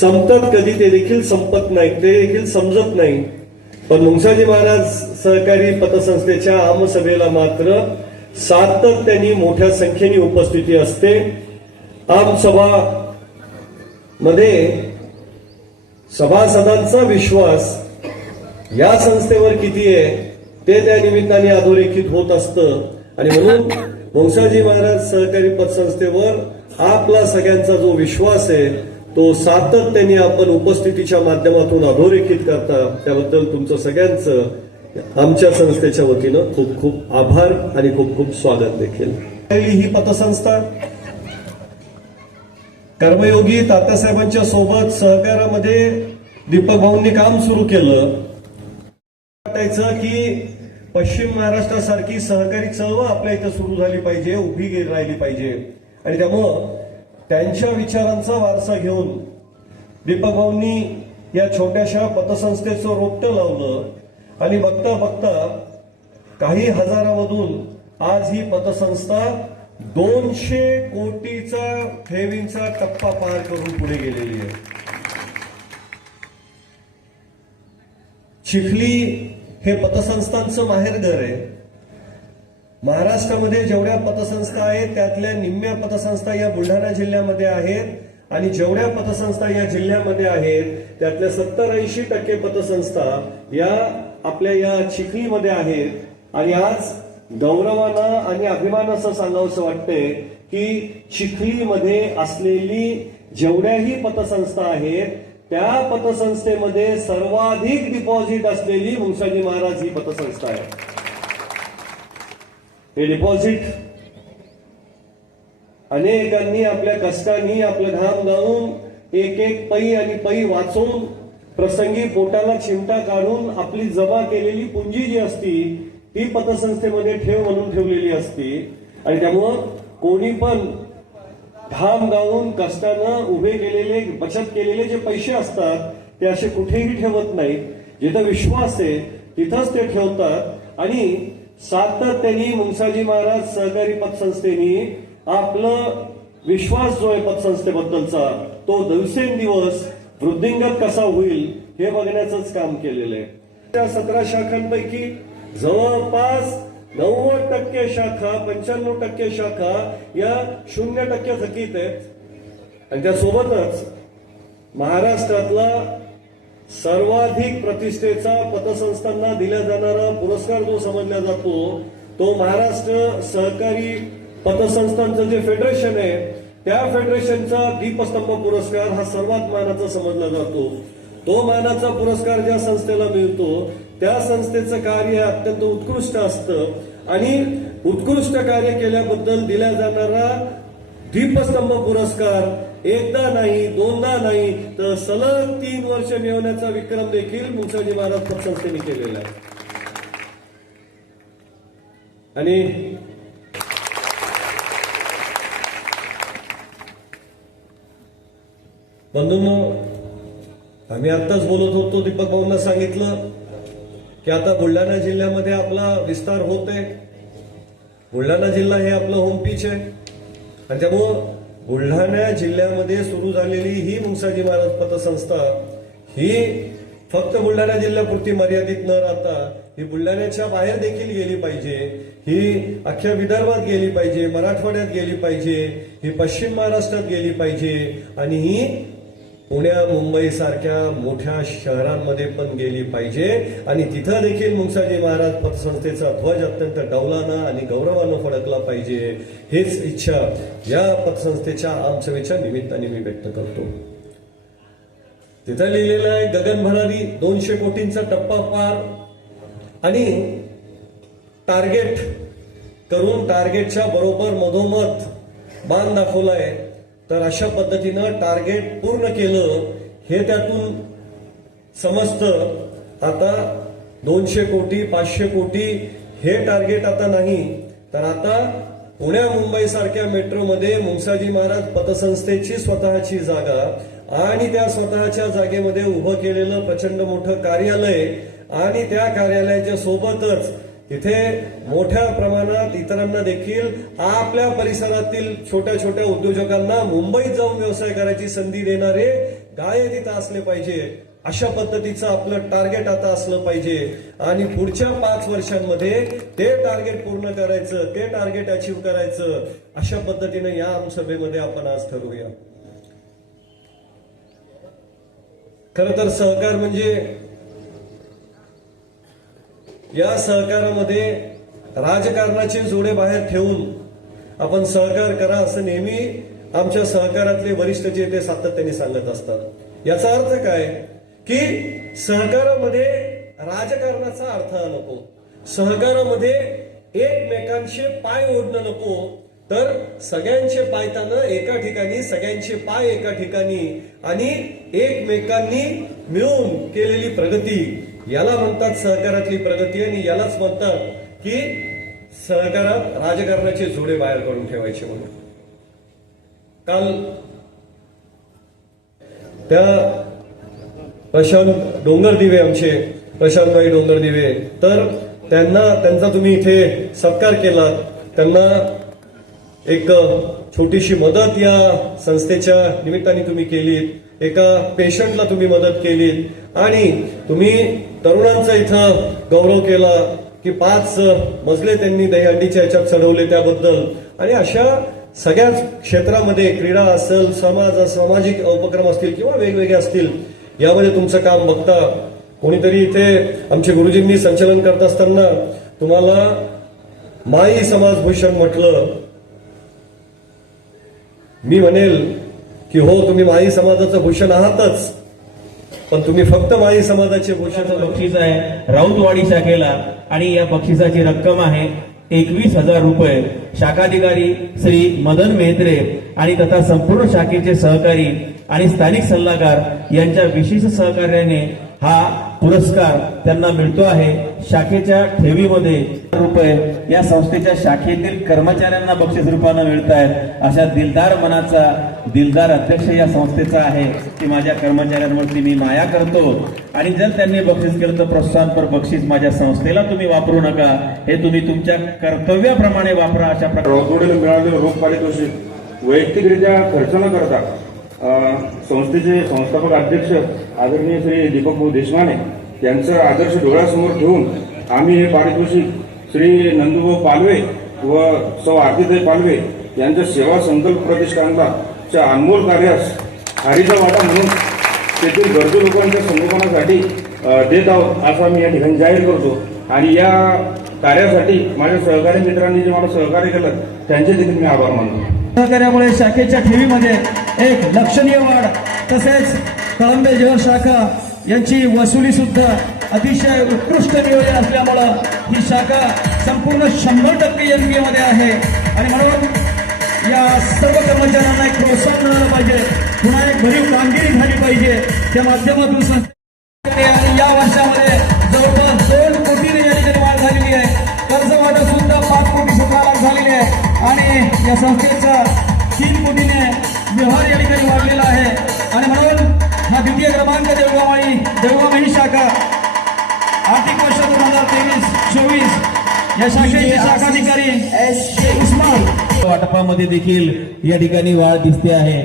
संपतात कधी ते देखील संपत नाही, ते देखील समजत नाही. पण मुंगसाजी महाराज सहकारी पतसंस्थेच्या आमसभेला मात्र सातत्याने मोठ्या संख्येने उपस्थिती असते आमसभा मध्ये सभासदांचा विश्वास या संस्थेवर किती आहे ते त्या निमित्ताने अधोरेखित होत असतं आणि म्हणून वंसाजी महाराज सहकारी पतसंस्थेवर आपला सगळ्यांचा जो विश्वास आहे तो सातत्याने आपण उपस्थितीच्या माध्यमातून अधोरेखित करता त्याबद्दल तुमचं सगळ्यांचं आमच्या संस्थेच्या वतीनं खूप खूप आभार आणि खूप खूप स्वागत देखील. ही पतसंस्था कर्मयोगी तात्यासाहेबांच्या सोबत सहकारामध्ये दीपक भाऊंनी काम सुरू केलं. वाटायचं की पश्चिम महाराष्ट्रासारखी सहकारी चळवळ आपल्या इथं सुरू झाली पाहिजे, उभी राहिली पाहिजे आणि त्यामुळं त्यांच्या विचारांचा वारसा घेऊन दीपक भाऊंनी या छोट्याशा पतसंस्थेचं रोपटं लावलं आणि बघता बघता काही हजारामधून आज ही पतसंस्था 200 कोटीचा ठेवींचा टप्पा पार करून पुढे गेलेली आहे. चिखली हे पतसंस्थांचं माहेरघर आहे. महाराष्ट्रामध्ये जेवढ्या पतसंस्था आहेत त्यातल्या निम्म्या पतसंस्था या बुलढाणा जिल्ह्यामध्ये आहेत आणि जेवढ्या पतसंस्था या जिल्ह्यामध्ये आहेत त्यातल्या 70-80% पतसंस्था या आपल्या या चिखलीमध्ये आहेत आणि आज गौरवानं आणि अभिमानाचं सांगावंसं वाटतंय की चिखलीमध्ये असलेली जेवढ्याही पतसंस्था आहेत त्या पतसंस्थेमध्ये सर्वाधिक डिपॉझिट असलेली मुंसाजी महाराज ही पतसंस्था आहे. हे डिपॉझिट अनेकांनी आपल्या कष्टांनी आपलं घाम गाळून एक एक पै आणि पै वाचून प्रसंगी पोटाला चिमटा काढून आपली जमा केलेली पुंजी जी असती ती पतसंस्थेमध्ये ठेव म्हणून ठेवलेली असती आणि त्यामुळं कोणी पण घाम गाळून कष्टानं उभे केलेले बचत केलेले जे पैसे असतात ते असे कुठेही ठेवत नाहीत. जिथं विश्वास आहे तिथंच ते ठेवतात आणि सातत्याने मुंसाजी महाराज सहकारी पतसंस्थेने आपलं विश्वास जो आहे पतसंस्थेबद्दलचा तो दिवसेंदिवस वृद्धिंगत कसा होईल हे बघण्याचंच काम केलेलं आहे. त्या 17 शाखांपैकी जवळपास 90% शाखा 95% शाखा या 0% थकीत आहेत आणि त्यासोबतच महाराष्ट्रातला सर्वाधिक प्रतिष्ठेचा पतसंस्थांना दिला जाणारा पुरस्कार जो समजला जातो तो महाराष्ट्र सहकारी पतसंस्थांचं जे फेडरेशन आहे त्या फेडरेशनचा दीपस्तंभ पुरस्कार हा सर्वात मानाचा समजला जातो. तो मानाचा पुरस्कार ज्या संस्थेला मिळतो त्या संस्थेचं कार्य अत्यंत उत्कृष्ट असतं आणि उत्कृष्ट कार्य केल्याबद्दल दिला जाणारा दीपस्तंभ पुरस्कार एकदा नाही दोनदा नाही तर सलग 3 वर्ष मिळवण्याचा विक्रम देखील मुंसाजी महाराज पतसंस्थेने केलेला आहे. आणि बंधूंनो आम्ही आत्ताच बोलत होतो दीपक भाऊंना सांगितलं की आता बुलढाणा जिल्ह्यामध्ये आपला विस्तार होतोय. बुलढाणा जिल्हा हे आपलं होम पिच आहे आणि त्यामुळं बुलढाणा जिल्ह्यामध्ये सुरू झालेली ही मुंसाजी महाराज पतसंस्था ही फक्त बुलढाणा जिल्ह्यापुरती मर्यादित न राहता ही बुलढाण्याच्या बाहेर देखील गेली पाहिजे, ही अख्ख्या विदर्भात गेली पाहिजे, मराठवाड्यात गेली पाहिजे, ही पश्चिम महाराष्ट्रात गेली पाहिजे आणि ही पुण्या मुंबई सारख्या मोठ्या शहरांमध्ये पण गेली पाहिजे आणि तिथं देखील मुंसाजी महाराज पतसंस्थेचा ध्वज अत्यंत डौलानं आणि गौरवानं फडकला पाहिजे हेच इच्छा या पतसंस्थेच्या आमसभेच्या निमित्ताने मी व्यक्त करतो. तिथं लिहिलेलं आहे गगन भरारी 200 कोटींचा टप्पा पार आणि टार्गेट करून टार्गेटच्या बरोबर मधोमध बाण दाखवलाय. तर अशा पद्धतीनं टार्गेट पूर्ण केलं हे त्यातून समजतं. आता 200 कोटी 500 कोटी हे टार्गेट आता नाही तर आता पुण्या मुंबई सारख्या मेट्रोमध्ये मुंसाजी महाराज पतसंस्थेची स्वतःची जागा आणि त्या स्वतःच्या जागेमध्ये उभं केलेलं प्रचंड मोठं कार्यालय आणि त्या कार्यालयाच्या सोबतच तिथे मोठ्या प्रमाणात इतरांना देखील आपल्या परिसरातील छोट्या छोट्या उद्योजकांना मुंबईत जाऊन व्यवसाय करायची संधी देणारे गाळे तिथं असले पाहिजे अशा पद्धतीचं आपलं टार्गेट आता असलं पाहिजे आणि पुढच्या 5 वर्षांमध्ये ते टार्गेट पूर्ण करायचं, ते टार्गेट अचीव्ह करायचं, अशा पद्धतीने या आमसभेमध्ये आपण आज ठरवूया. खरं तर सहकार म्हणजे या सहकारामध्ये राजकारणाचे जोडे बाहेर ठेवून आपण सहकार करा असं नेहमी आमच्या सहकारातले वरिष्ठ जे ते सातत्याने सांगत असतात. याचा अर्थ काय की सहकारामध्ये राजकारणाचा अर्थ नको, सहकारामध्ये एकमेकांचे पाय ओढणं नको, तर सगळ्यांचे पायतानं एका ठिकाणी, सगळ्यांचे पाय एका ठिकाणी आणि एकमेकांनी मिळून केलेली प्रगती, याला म्हणतात सहकारातली प्रगती. आणि यालाच म्हणतात की सहकारात राजकारणाचे जोडे बाहेर काढून ठेवायचे म्हणून. काल त्या प्रशांत डोंगरदिवे, आमचे प्रशांतभाई डोंगरदिवे, तर त्यांचा तुम्ही इथे सत्कार केला. त्यांना एक छोटीशी मदत या संस्थेच्या निमित्ताने तुम्ही केलीत. एका पेशंटला तुम्ही मदत केलीत आणि तुम्ही तरुणांचा इथं गौरव केला की 5 मजले त्यांनी दहीहंडीच्या ह्याच्यात चढवले त्याबद्दल. आणि अशा सगळ्याच क्षेत्रामध्ये क्रीडा असेल, सामाजिक उपक्रम असतील किंवा वेगवेगळे असतील, यामध्ये तुमचं काम बघता. कोणीतरी इथे आमचे गुरुजींनी संचलन करत असताना तुम्हाला माई समाजभूषण म्हटलं. मी म्हणेल की हो, तुम्ही माई समाजाचं भूषण आहातच, पण तुम्ही फक्त माई समाजाचे भूषण. बक्षीस आहे राऊतवाडी शाखेला आणि या बक्षिसाची रक्कम आहे 21,000 रुपये. शाखाधिकारी श्री मदन मेहत्रे आणि तथा संपूर्ण शाखेचे सहकारी आणि स्थानिक सल्लागार यांच्या विशेष सहकार्याने हा पुरस्कार त्यांना मिळतो आहे. शाखेच्या ठेवीमध्ये रुपये या संस्थेच्या शाखेतील कर्मचाऱ्यांना बक्षीस रूपानं मिळत आहेत. अशा दिलदार मनाचा दिलदार अध्यक्ष या संस्थेचा आहे की माझ्या कर्मचाऱ्यांवरती मी माया करतो आणि जर त्यांनी बक्षीस केलं तर प्रोत्साहनपर बक्षीस माझ्या संस्थेला तुम्ही वापरू नका, हे तुम्ही तुमच्या कर्तव्याप्रमाणे वापरा. अशा प्रकारे मिळालेलं रोख पारितोषिक वैयक्तिकरित्या खर्च न करता संस्थेचे संस्थापक अध्यक्ष आदरणीय श्री दीपक भाऊ देशमाने यांचं आदर्श डोळ्यासमोर ठेवून आम्ही हे पारितोषिक श्री नंदूभाऊ पालवे व सौ आरतीताई पालवे यांच्या सेवा संकल्प प्रतिष्ठानच्या अनमोल कार्यास हारीचा वाटा म्हणून तेथील गरजू लोकांच्या संगोपनासाठी देत आहोत असं आम्ही या ठिकाणी जाहीर करतो. आणि या कार्यासाठी माझ्या सहकारी मित्रांनी जे मला सहकार्य केलं त्यांचे देखील मी आभार मानतो. सहकार्यामुळे शाखेच्या ठेवीमध्ये एक लक्षणीय वाढ, तसेच कळंबे जहर शाखा यांची वसुली सुद्धा अतिशय उत्कृष्ट नियोजन असल्यामुळं ही शाखा संपूर्ण 100% एमपीए मध्ये आहे. आणि म्हणून या सर्व कर्मचाऱ्यांना एक प्रोत्साहन मिळालं पाहिजे, पुन्हा एक भरीव कामगिरी झाली पाहिजे. त्या माध्यमातून संस्थेने आणि या वर्षामध्ये जवळपास 2 कोटीने या ठिकाणी वाढ झालेली आहे. कर्ज वाटप सुद्धा 5 कोटी सुद्धा झालेली आहे आणि या संस्थेचा 3 कोटीने व्यवहार या ठिकाणी वाढलेला आहे. आणि म्हणून हा द्वितीय क्रमांक देवगाव ही शाखा आर्थिक वर्ष 2023-24 या शाखेचे शाखाधिकारी उस्मान वाटपामध्ये देखील या ठिकाणी वाढ दिसते आहे.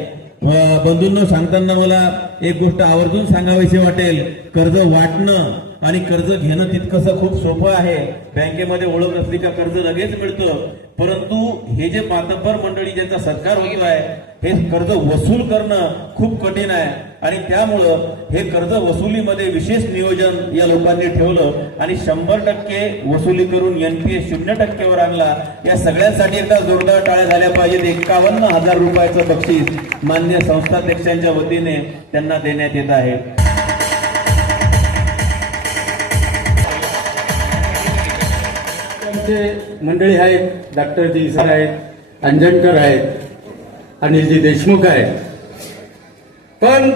बंधूंनो, सांगताना मला एक गोष्ट आवर्जून सांगावीशी वाटेल. कर्ज वाटणं आणि कर्ज घेणं तितकंसं खूप सोपं आहे. बँकेमध्ये ओळख असली का कर्ज लगेच मिळतं, परंतु हे जे मातब्बर मंडळी ज्यांचा सत्कार होतो आहे हे कर्ज वसूल करणं खूप कठीण आहे. आणि त्यामुळं हे कर्ज वसुलीमध्ये विशेष नियोजन या लोकांनी ठेवलं आणि 100% वसुली करून NPA 0% वर आणला. या सगळ्यांसाठी एकदा जोरदार टाळ्या झाल्या पाहिजेत. 51,000 रुपयाचं बक्षीस मान्य संस्थाध्यक्षांच्या वतीने त्यांना देण्यात येत आहे. मंडळी आहेत, डॉक्टर सर आहेत, अंजनकर आहेत, अनिलजी देशमुख आहेत. पण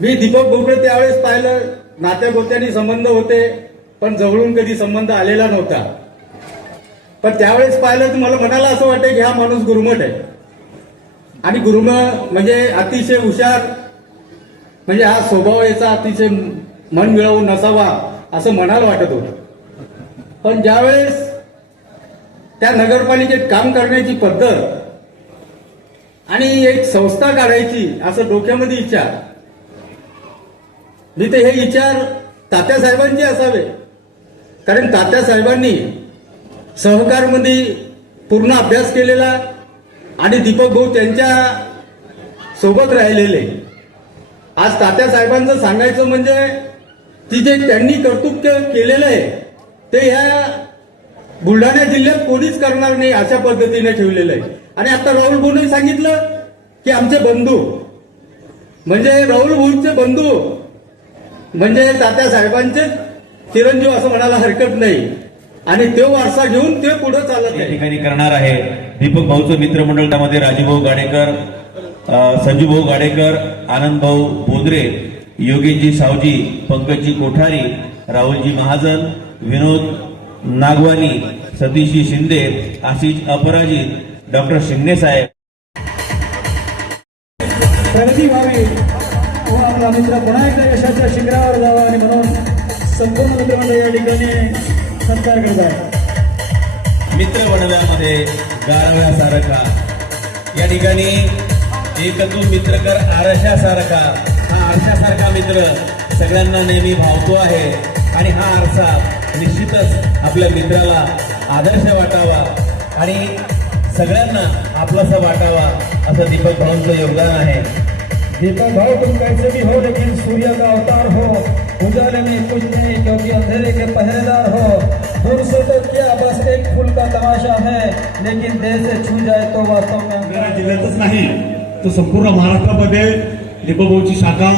मी दीपक भोपळे त्यावेळेस पाहिलं, नात्या गोत्यानी संबंध होते पण जवळून कधी संबंध आलेला नव्हता. पण त्यावेळेस पाहिलं तर मला मनाला असं वाटतं की हा माणूस गुरुमठ आहे आणि गुरुमठ म्हणजे अतिशय हुशार, म्हणजे हा स्वभाव याचा अतिशय मन मिळवून नसावा असं मनाला वाटत होतं. पण ज्यावेळेस त्या नगरपालिकेत काम करण्याची पद्धत आणि एक संस्था काढायची असं डोक्यामध्ये विचार, मी ते हे विचार तात्यासाहेबांचे असावे, कारण तात्यासाहेबांनी सहकारमध्ये पूर्ण अभ्यास केलेला आणि दीपक भाऊ त्यांच्या सोबत राहिलेले. आज तात्यासाहेबांचं सांगायचं म्हणजे की जे त्यांनी कर्तृत्व केलेलं आहे ते ह्या बुलढाणा जिल्ह्यात कोणीच करणार नाही अशा पद्धतीने ठेवलेलं आहे. आणि आता राहुल भाऊने सांगितलं की आमचे बंधू म्हणजे राहुल भाऊंचे बंधू म्हणजे तात्यासाहेबांचे चिरंजीव असं म्हणायला हरकत नाही आणि तो वारसा घेऊन ते पुढे चालत या आहे. ठिकाणी करणार आहे दीपक भाऊचं मित्रमंडळ, त्यामध्ये राजूभाऊ गाडेकर, संजूभाऊ गाडेकर, आनंद भाऊ बोंद्रे, योगेशजी सावजी, पंकजजी कोठारी, राहुलजी महाजन, विनोद नागवानी, सतीशजी शिंदे, आशिष अपराजित, डॉक्टर शिंदे साहेब. प्रगती व्हावी व आपला मित्र पुन्हा एकदा यशाच्या शिखरावर जावा आणि म्हणून संपूर्ण मित्रमंडळ या ठिकाणी सत्कार करत आहे. मित्र बनव्यामध्ये गारव्यासारखा, या ठिकाणी एक तू मित्र कर आरशासारखा. हा आरशासारखा मित्र सगळ्यांना नेहमी भावतो आहे आणि हा आरसा निश्चितच आपल्या मित्राला आदर्श वाटावा आणि सगळ्यांना आपलासा वाटावा असं दीपक भाऊंचं योगदान आहे. दीपक भाव तुम कैसे भी हो लेकिन सूर्य का अवतार हो, उजाले में कुछ नहीं क्योंकि अंधेरे के पहरेदार हो. दूर से तो क्या बस एक फूल का तमाशा है, लेकिन देह से छू जाए तो वास्तव में बुलढाणा जिल्ह्यातच नाही तर संपूर्ण महाराष्ट्रामध्ये दीपकभाऊची शाखा,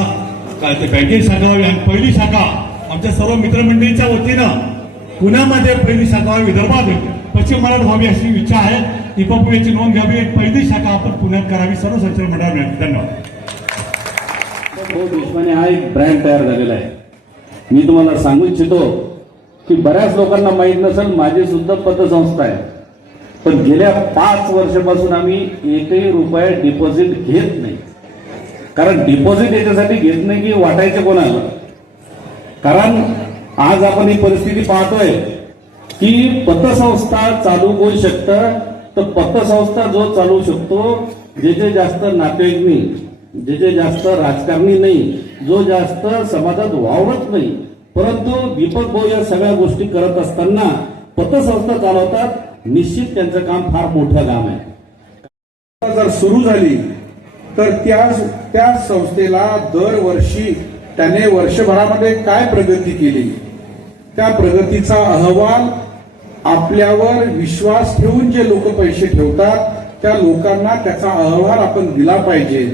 काय ते बँकेची शाखा व्हावी आणि पहिली शाखा आमच्या सर्व मित्रमंडळींच्या वतीनं पुण्यामध्ये पहिली शाखा व्हावी, विदर्भात पश्चिम महाराष्ट्र व्हावी अशी इच्छा आहे. दीपकभाऊ याची नोंद घ्यावी, एक पहिली शाखा आपण पुण्यात करावी. सर्व संचालक मंडळाला धन्यवाद. भाऊ देशपांडे हा एक ब्रँड तयार झालेला आहे. मी तुम्हाला सांगू इच्छितो की बऱ्याच लोकांना माहीत नसेल, माझी सुद्धा पतसंस्था आहे, पण गेल्या 5 वर्षापासून आम्ही एकही रुपया डिपॉझिट घेत नाही. कारण डिपॉझिट याच्यासाठी घेत नाही की वाटायचे कोणाला, कारण आज आपण ही परिस्थिती पाहतोय की पतसंस्था चालू कोण शकतं, तर पतसंस्था जो चालू शकतो जे जास्त नातेवाईक नाही, जे जास्त राजकारणी नाही, जो जास्त समाजात वावरत नाही, परंतु दीपक भाऊ या सगळ्या गोष्टी करत असताना पतसंस्था चालवतात. निश्चित त्यांचं काम फार मोठं काम आहे. जर सुरू झाली तर त्या संस्थेला दरवर्षी त्याने वर्षभरामध्ये काय प्रगती केली, त्या प्रगतीचा अहवाल आपल्यावर विश्वास ठेवून जे लोक पैसे ठेवतात त्या लोकांना त्याचा अहवाल आपण दिला पाहिजे.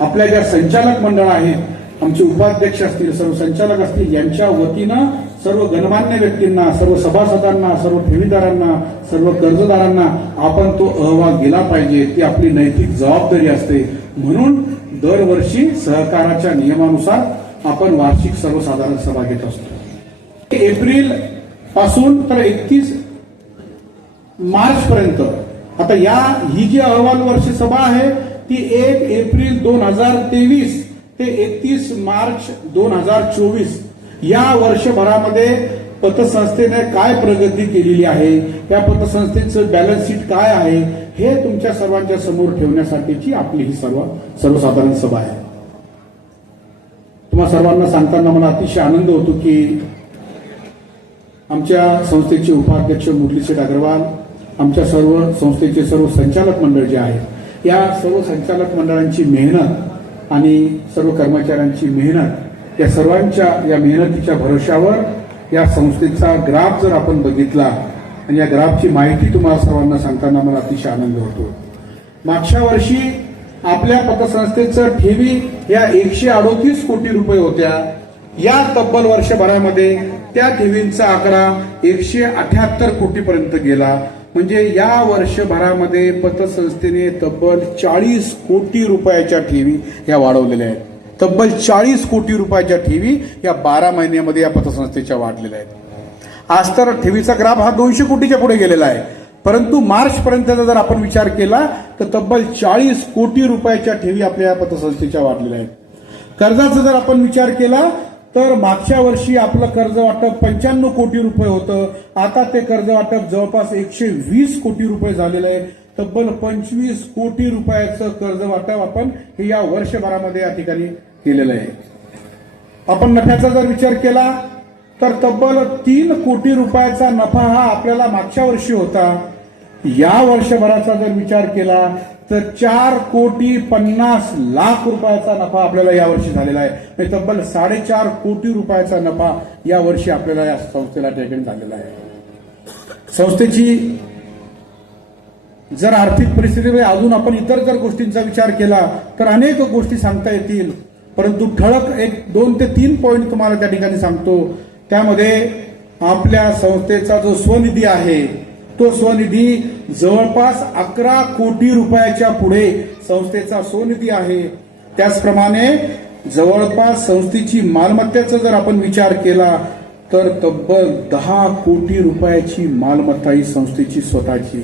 आपल्या ज्या संचालक मंडळ आहेत, आमचे उपाध्यक्ष असतील, सर्व संचालक असतील, यांच्या वतीनं सर्व गणमान्य व्यक्तींना, सर्व सभासदांना, सर्व ठेवीदारांना, सर्व कर्जदारांना आपण तो अहवाल दिला पाहिजे. ती आपली नैतिक जबाबदारी असते. म्हणून दरवर्षी सहकाराच्या नियमानुसार आपण वार्षिक सर्वसाधारण सभा घेत असतो. एप्रिल पासून तर 31 मार्च पर्यंत. आता ही जी अहवाल वर्षी सभा आहे ती 1 एप्रिल 2023 ते 31 मार्च 2024 या वर्षभरामध्ये पतसंस्थेने काय प्रगती केलेली आहे, या पतसंस्थेचं बॅलन्स शीट काय आहे, हे तुमच्या सर्वांच्या समोर ठेवण्यासाठीची आपली ही सर्वसाधारण सभा आहे. तुम्हा सर्वांना सांगताना मला अतिशय आनंद होतो की आमच्या संस्थेचे उपाध्यक्ष मुरलीशेठ अग्रवाल, आमच्या सर्व संस्थेचे सर्व संचालक मंडळ जे आहे, या सर्व संचालक मंडळांची मेहनत आणि सर्व कर्मचाऱ्यांची मेहनत, या सर्वांच्या या मेहनतीच्या भरोशावर या संस्थेचा ग्राफ जर आपण बघितला आणि या ग्राफची माहिती तुम्हाला सर्वांना सांगताना मला अतिशय आनंद होतो. मागच्या वर्षी आपल्या पतसंस्थेचं ठेवी या 138 कोटी रुपये होत्या. या तब्बल वर्षभरामध्ये त्या ठेवींचा आकडा 178 कोटीपर्यंत गेला. म्हणजे या वर्षभरामध्ये पतसंस्थेने तब्बल 40 कोटी रुपयाच्या ठेवी या वाढवलेल्या आहेत. तब्बल 40 कोटी रुपयाच्या ठेवी या 12 महिन्यामध्ये या पतसंस्थेच्या वाढलेल्या आहेत. आज तर ठेवीचा ग्राफ हा 200 कोटीच्या पुढे गेलेला आहे, परंतु मार्च पर्यंतचा जर आपण विचार केला तर तब्बल 40 कोटी रुपयाच्या ठेवी आपल्या पतसंस्थेच्या वाढलेल्या आहेत. कर्जाचा जर आपण विचार केला तर मागच्या वर्षी आपलं कर्ज वाटप 95 कोटी रुपये होतं. आता ते कर्ज वाटप जवळपास 120 कोटी रुपये झालेलं आहे. तब्बल 25 कोटी रुपयाचं कर्ज वाटप आपण हे या वर्षभरामध्ये या ठिकाणी केलेलं आहे. आपण नफ्याचा जर विचार केला तर तब्बल 3 कोटी रुपयाचा नफा हा आपल्याला मागच्या वर्षी होता. या वर्षभराचा जर विचार केला तर 4,50,00,000 रुपयाचा नफा आपल्याला यावर्षी झालेला आहे. म्हणजे तब्बल 4.5 कोटी रुपयाचा नफा यावर्षी आपल्याला या संस्थेला ठिकाणी झालेला आहे. संस्थेची जर आर्थिक परिस्थितीमध्ये अजून आपण इतर जर गोष्टींचा विचार केला तर अनेक गोष्टी सांगता येतील, परंतु ठळक 2 ते 3 पॉईंट तुम्हाला त्या ठिकाणी सांगतो. त्यामध्ये आपल्या संस्थेचा जो स्वनिधी आहे तो स्वनिधी जवळपास 11 कोटी रुपयाच्या पुढे संस्थेचा स्वनिधी आहे. त्याचप्रमाणे जवळपास संस्थेची मालमत्तेचा जर आपण विचार केला तर तब्बल 10 कोटी रुपयाची मालमत्ता ही संस्थेची स्वतःची.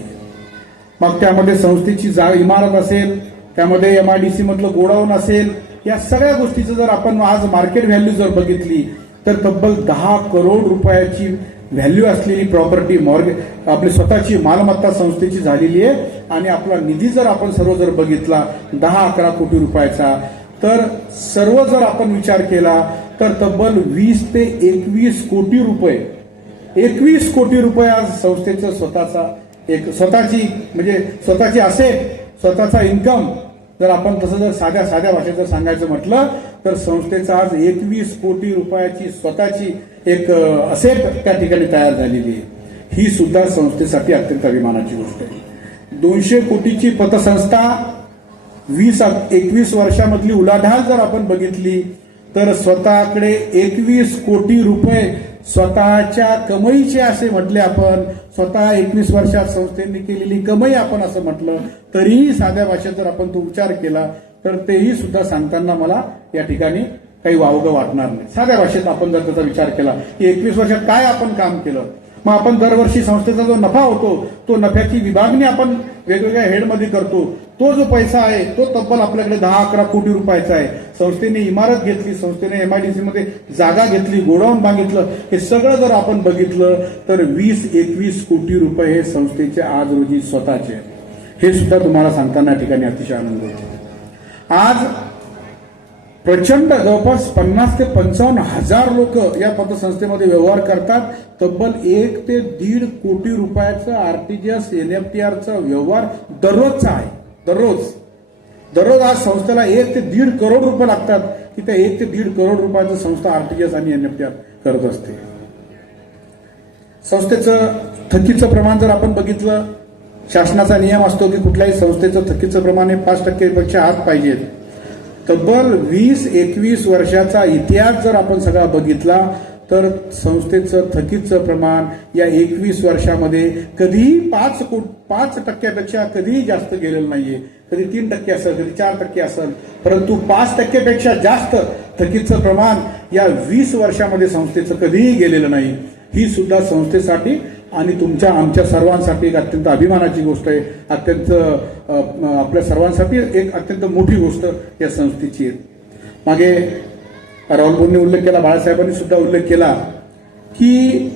मग त्यामध्ये संस्थेची इमारत असेल, त्यामध्ये MIDC मधलं गोडाऊन असेल, या सगळ्या गोष्टीचं जर आपण आज मार्केट व्हॅल्यू जर बघितली तर तब्बल 10 करोड रुपयाची व्हॅल्यू असलेली प्रॉपर्टी आपली स्वतःची मालमत्ता संस्थेची झालेली आहे. आणि आपला निधी जर आपण सर्व जर बघितला 10-11 कोटी रुपयाचा, तर सर्व जर आपण विचार केला तर तब्बल 20 ते 21 कोटी रुपये 21 कोटी रुपये आज संस्थेचं स्वतःची असेट, स्वतःचा इन्कम जर आपण तसं जर साध्या भाषेत जर सांगायचं म्हटलं तर संस्थेचा आज 21 कोटी रुपयाची स्वतःची एक असेट त्या ठिकाणी तयार झालेली आहे. ही सुद्धा संस्थेसाठी अत्यंत अभिमानाची गोष्ट आहे. 200 कोटीची पतसंस्था 20-21 वर्षामधली उलाढाल जर आपण बघितली तर स्वतःकडे 21 कोटी रुपये स्वतःच्या कमाईचे असे म्हटले आपण, स्वतः 21 वर्षात संस्थेने केलेली कमाई आपण असं म्हटलं तरीही साध्या भाषेत जर आपण तो विचार केला तर तेही सुद्धा सांगताना मला या ठिकाणी काही वावगं वाटणार नाही. साध्या भाषेत आपण जर त्याचा विचार केला की 21 वर्षात काय आपण काम केलं, मग आपण दरवर्षी संस्थेचा जो नफा होतो तो नफ्याची विभागणी आपण वेगवेगळ्या हेडमध्ये करतो. तो जो पैसा आहे तो तब्बल आपल्याकडे 10-11 कोटी रुपयाचा आहे. संस्थेने इमारत घेतली, संस्थेने MIDC मध्ये जागा घेतली, गोडाऊन बांधितलं, हे सगळं जर आपण बघितलं तर 20-21 कोटी रुपये हे संस्थेचे आज रोजी स्वतःचे. हे सुद्धा तुम्हाला सांगताना या ठिकाणी अतिशय आनंद होतो. आज प्रचंड जवळपास 50 ते 55 हजार लोक या पतसंस्थेमध्ये व्यवहार करतात. तब्बल 1 ते 1.5 कोटी रुपयाचं RTGS NFTRचा व्यवहार दररोजचा आहे. दररोज आज संस्थेला 1 ते 1.5 करोड रुपये लागतात की त्या 1 ते 1.5 करोड रुपयाचं संस्था RTGS आणि NFTR करत असते. संस्थेचं थकीचं प्रमाण जर आपण बघितलं, शासनाचा नियम असतो की कुठल्याही संस्थेचं थकीचं प्रमाण हे 5% पेक्षा आत पाहिजे. तब्बल 20-21 वर्षाचा इतिहास जर आपण सगळा बघितला तर संस्थेचं थकीचं प्रमाण या 21 वर्षामध्ये कधीही 5% कधीही जास्त गेलेलं नाहीये. कधी 3% असेल, कधी 4% असेल, परंतु 5% पेक्षा जास्त थकीचं प्रमाण या 20 वर्षामध्ये संस्थेचं कधीही गेलेलं नाही. ही सुद्धा संस्थेसाठी आणि आमच्या सर्वांसाठी एक अत्यंत अभिमानाची गोष्ट आहे. आपल्या सर्वांसाठी एक अत्यंत मोठी गोष्ट या संस्थेची आहे. मागे राहुल भाऊंनी उल्लेख केला, बाळासाहेबांनी सुद्धा उल्लेख केला की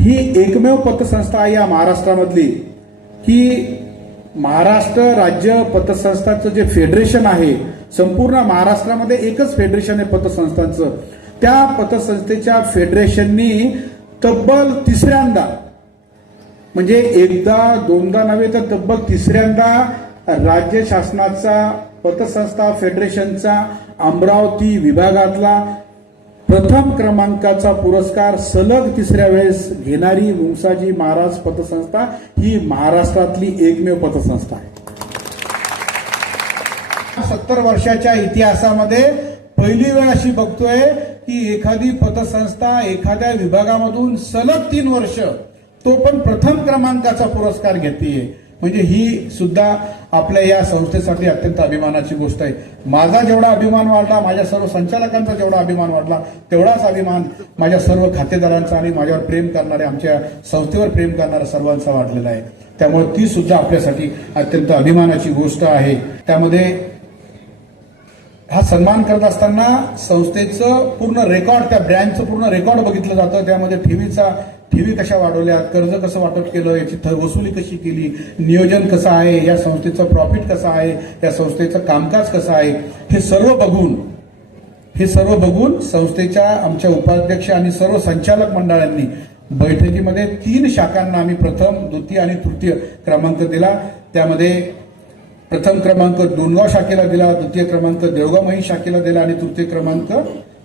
ही एकमेव पतसंस्था आहे या महाराष्ट्रामधली की महाराष्ट्र राज्य पतसंस्थांचं जे फेडरेशन आहे, संपूर्ण महाराष्ट्रामध्ये एकच फेडरेशन आहे पतसंस्थांचं. त्या पतसंस्थेच्या फेडरेशननी तब्बल तिसऱ्यांदा, म्हणजे एकदा दोनदा नव्हे तर तब्बल तिसऱ्यांदा राज्य शासनाचा पतसंस्था फेडरेशनचा अमरावती विभागातला प्रथम क्रमांकाचा पुरस्कार सलग तिसऱ्या वेळेस घेणारी मुंसाजी महाराज पतसंस्था ही महाराष्ट्रातली एकमेव पतसंस्था आहे. 70 वर्षाच्या इतिहासामध्ये पहिली वेळ अशी बघतोय की एखादी पतसंस्था एखाद्या विभागामधून सलग 3 वर्ष तो पण प्रथम क्रमांकाचा पुरस्कार घेतेय. म्हणजे ही सुद्धा आपल्या या संस्थेसाठी अत्यंत अभिमानाची गोष्ट आहे. माझा जेवढा अभिमान वाटला, माझ्या सर्व संचालकांचा जेवढा अभिमान वाटला, तेवढाच अभिमान माझ्या सर्व खातेदारांचा आणि माझ्यावर प्रेम करणाऱ्या, आमच्या संस्थेवर प्रेम करणाऱ्या सर्वांचा वाटलेला आहे. त्यामुळे ती सुद्धा आपल्यासाठी अत्यंत अभिमानाची गोष्ट आहे. त्यामध्ये हा सन्मान करत असताना संस्थेचं पूर्ण रेकॉर्ड, त्या ब्रँचचं पूर्ण रेकॉर्ड बघितलं जातं. त्यामध्ये ठेवी कशा वाढवल्या, कर्ज कसं वाटप केलं, याची वसुली कशी केली, नियोजन कसं आहे, या संस्थेचं प्रॉफिट कसं आहे, या संस्थेचं कामकाज कसं आहे, हे सर्व बघून हे सर्व बघून संस्थेच्या आमच्या उपाध्यक्ष आणि सर्व संचालक मंडळांनी बैठकीमध्ये 3 शाखांना आम्ही प्रथम, द्वितीय आणि तृतीय क्रमांक दिला. त्यामध्ये प्रथम क्रमांक डोणगाव शाखेला दिला, द्वितीय क्रमांक देवगाव मही शाखेला दिला आणि तृतीय क्रमांक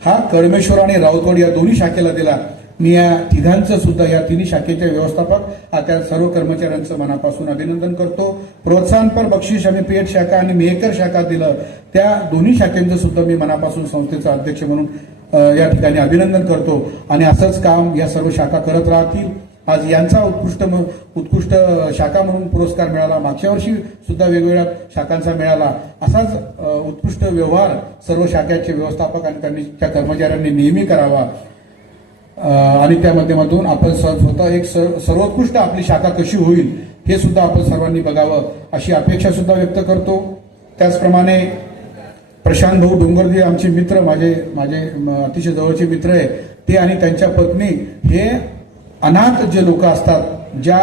हा कळमेश्वर आणि राऊतवाडी या दोन्ही शाखेला दिला. मी या तिघांचं सुद्धा, या तिन्ही शाखेचे व्यवस्थापक त्या सर्व कर्मचाऱ्यांचं मनापासून अभिनंदन करतो. प्रोत्साहनपर बक्षीस आम्ही पेठ शाखा आणि मेहकर शाखा दिलं, त्या दोन्ही शाखेचं सुद्धा मी मनापासून संस्थेचा अध्यक्ष म्हणून या ठिकाणी अभिनंदन करतो. आणि असंच काम या सर्व शाखा करत राहतील. आज यांचा उत्कृष्ट शाखा म्हणून पुरस्कार मिळाला, मागच्या वर्षी सुद्धा वेगवेगळ्या शाखांचा मिळाला. असाच उत्कृष्ट व्यवहार सर्व शाखांचे व्यवस्थापक आणि त्यांच्या कर्मचाऱ्यांनी नेहमी करावा आणि त्या माध्यमातून आपण स्वतः एक सर्वोत्कृष्ट आपली शाखा कशी होईल हे सुद्धा आपण सर्वांनी बघावं अशी अपेक्षा सुद्धा व्यक्त करतो. त्याचप्रमाणे प्रशांत भाऊ डोंगरदे आमचे मित्र, माझे अतिशय जवळचे मित्र आहे, ते आणि त्यांच्या पत्नी हे अनाथ जे लोक असतात, ज्या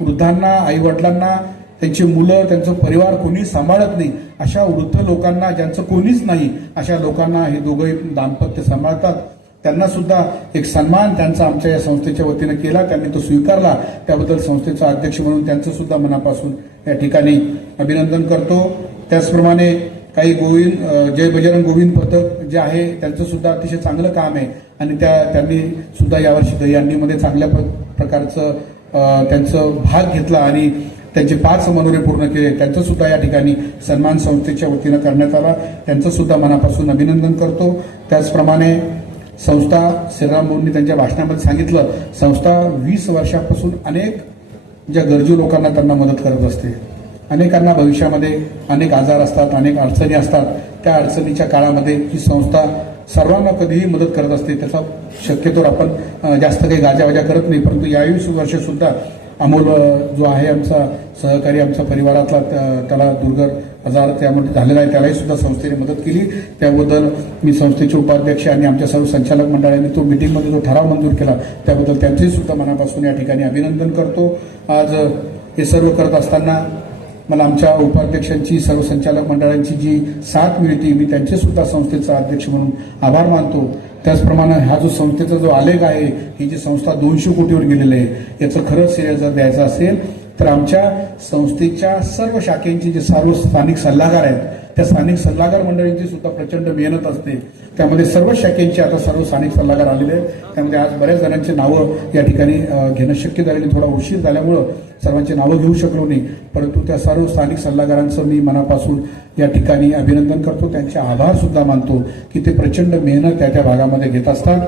वृद्धांना, आई वडिलांना, त्यांची मुलं, त्यांचं परिवार कोणी सांभाळत नाही, अशा वृद्ध लोकांना, ज्यांचं कोणीच नाही, अशा लोकांना हे दोघंही दाम्पत्य सांभाळतात. त्यांना सुद्धा एक सन्मान त्यांचा आमच्या या संस्थेच्या वतीनं केला, त्यांनी तो स्वीकारला. त्याबद्दल संस्थेचा अध्यक्ष म्हणून त्यांचं सुद्धा मनापासून या ठिकाणी अभिनंदन करतो. त्याचप्रमाणे काही जय बजरंग गोविंद पथक जे आहे त्यांचं सुद्धा अतिशय चांगलं काम आहे आणि त्यांनी सुद्धा यावर्षी दहीहंडीमध्ये चांगल्या प्रकारचं त्यांचं भाग घेतला आणि त्यांचे 5 मनोरे पूर्ण केले. त्यांचं सुद्धा या ठिकाणी सन्मान संस्थेच्या वतीनं करण्यात आला. त्यांचं सुद्धा मनापासून अभिनंदन करतो. त्याचप्रमाणे संस्था, श्रीराम भाऊंनी त्यांच्या भाषणामध्ये सांगितलं, संस्था 20 वर्षापासून अनेक ज्या गरजू लोकांना त्यांना मदत करत असते. अनेकांना भविष्यामध्ये अनेक आजार असतात, अनेक अडचणी असतात. त्या अडचणीच्या काळामध्ये ही संस्था सर्वांना कधीही मदत करत असते. त्याचा शक्यतोवर आपण जास्त काही गाजावाजा करत नाही, परंतु या 20 वर्ष सुद्धा अमोल जो आहे आमचा सहकारी, आमचा परिवारातला, त्याला दुर्धर आजार त्यामध्ये झालेला आहे, त्यालाही सुद्धा संस्थेने मदत केली. त्याबद्दल मी संस्थेचे उपाध्यक्ष आणि आमच्या सर्व संचालक मंडळाने तो मीटिंगमध्ये जो ठराव मंजूर केला त्याबद्दल त्यांचे सुद्धा मनापासून या ठिकाणी अभिनंदन करतो. आज हे सर्व करत असताना मला आमच्या उपाध्यक्षांची, सर्व संचालक मंडळांची जी साथ मिळते, मी त्यांचे सुद्धा संस्थेचा अध्यक्ष म्हणून आभार मानतो. त्याचप्रमाणे हा जो संस्थेचा जो आलेख आहे, ही जी संस्था 200 कोटीवर गेलेली आहे, याचं खरं श्रेय जर द्यायचं असेल तर आमच्या संस्थेच्या सर्व शाखेंचे जे सर्व स्थानिक सल्लागार आहेत, त्या स्थानिक सल्लागार मंडळींची सुद्धा प्रचंड मेहनत असते. त्यामध्ये सर्व शाखेंचे आता सर्व स्थानिक सल्लागार आलेले आहेत. त्यामध्ये आज बऱ्याच जणांची नावं या ठिकाणी घेणं शक्य झालेली, थोडा उशीर झाल्यामुळं सर्वांची नावं घेऊ शकलो नाही, परंतु त्या सर्व स्थानिक सल्लागारांचं मी मनापासून या ठिकाणी अभिनंदन करतो. त्यांचे आभार सुद्धा मानतो की ते प्रचंड मेहनत त्या भागामध्ये घेत असतात.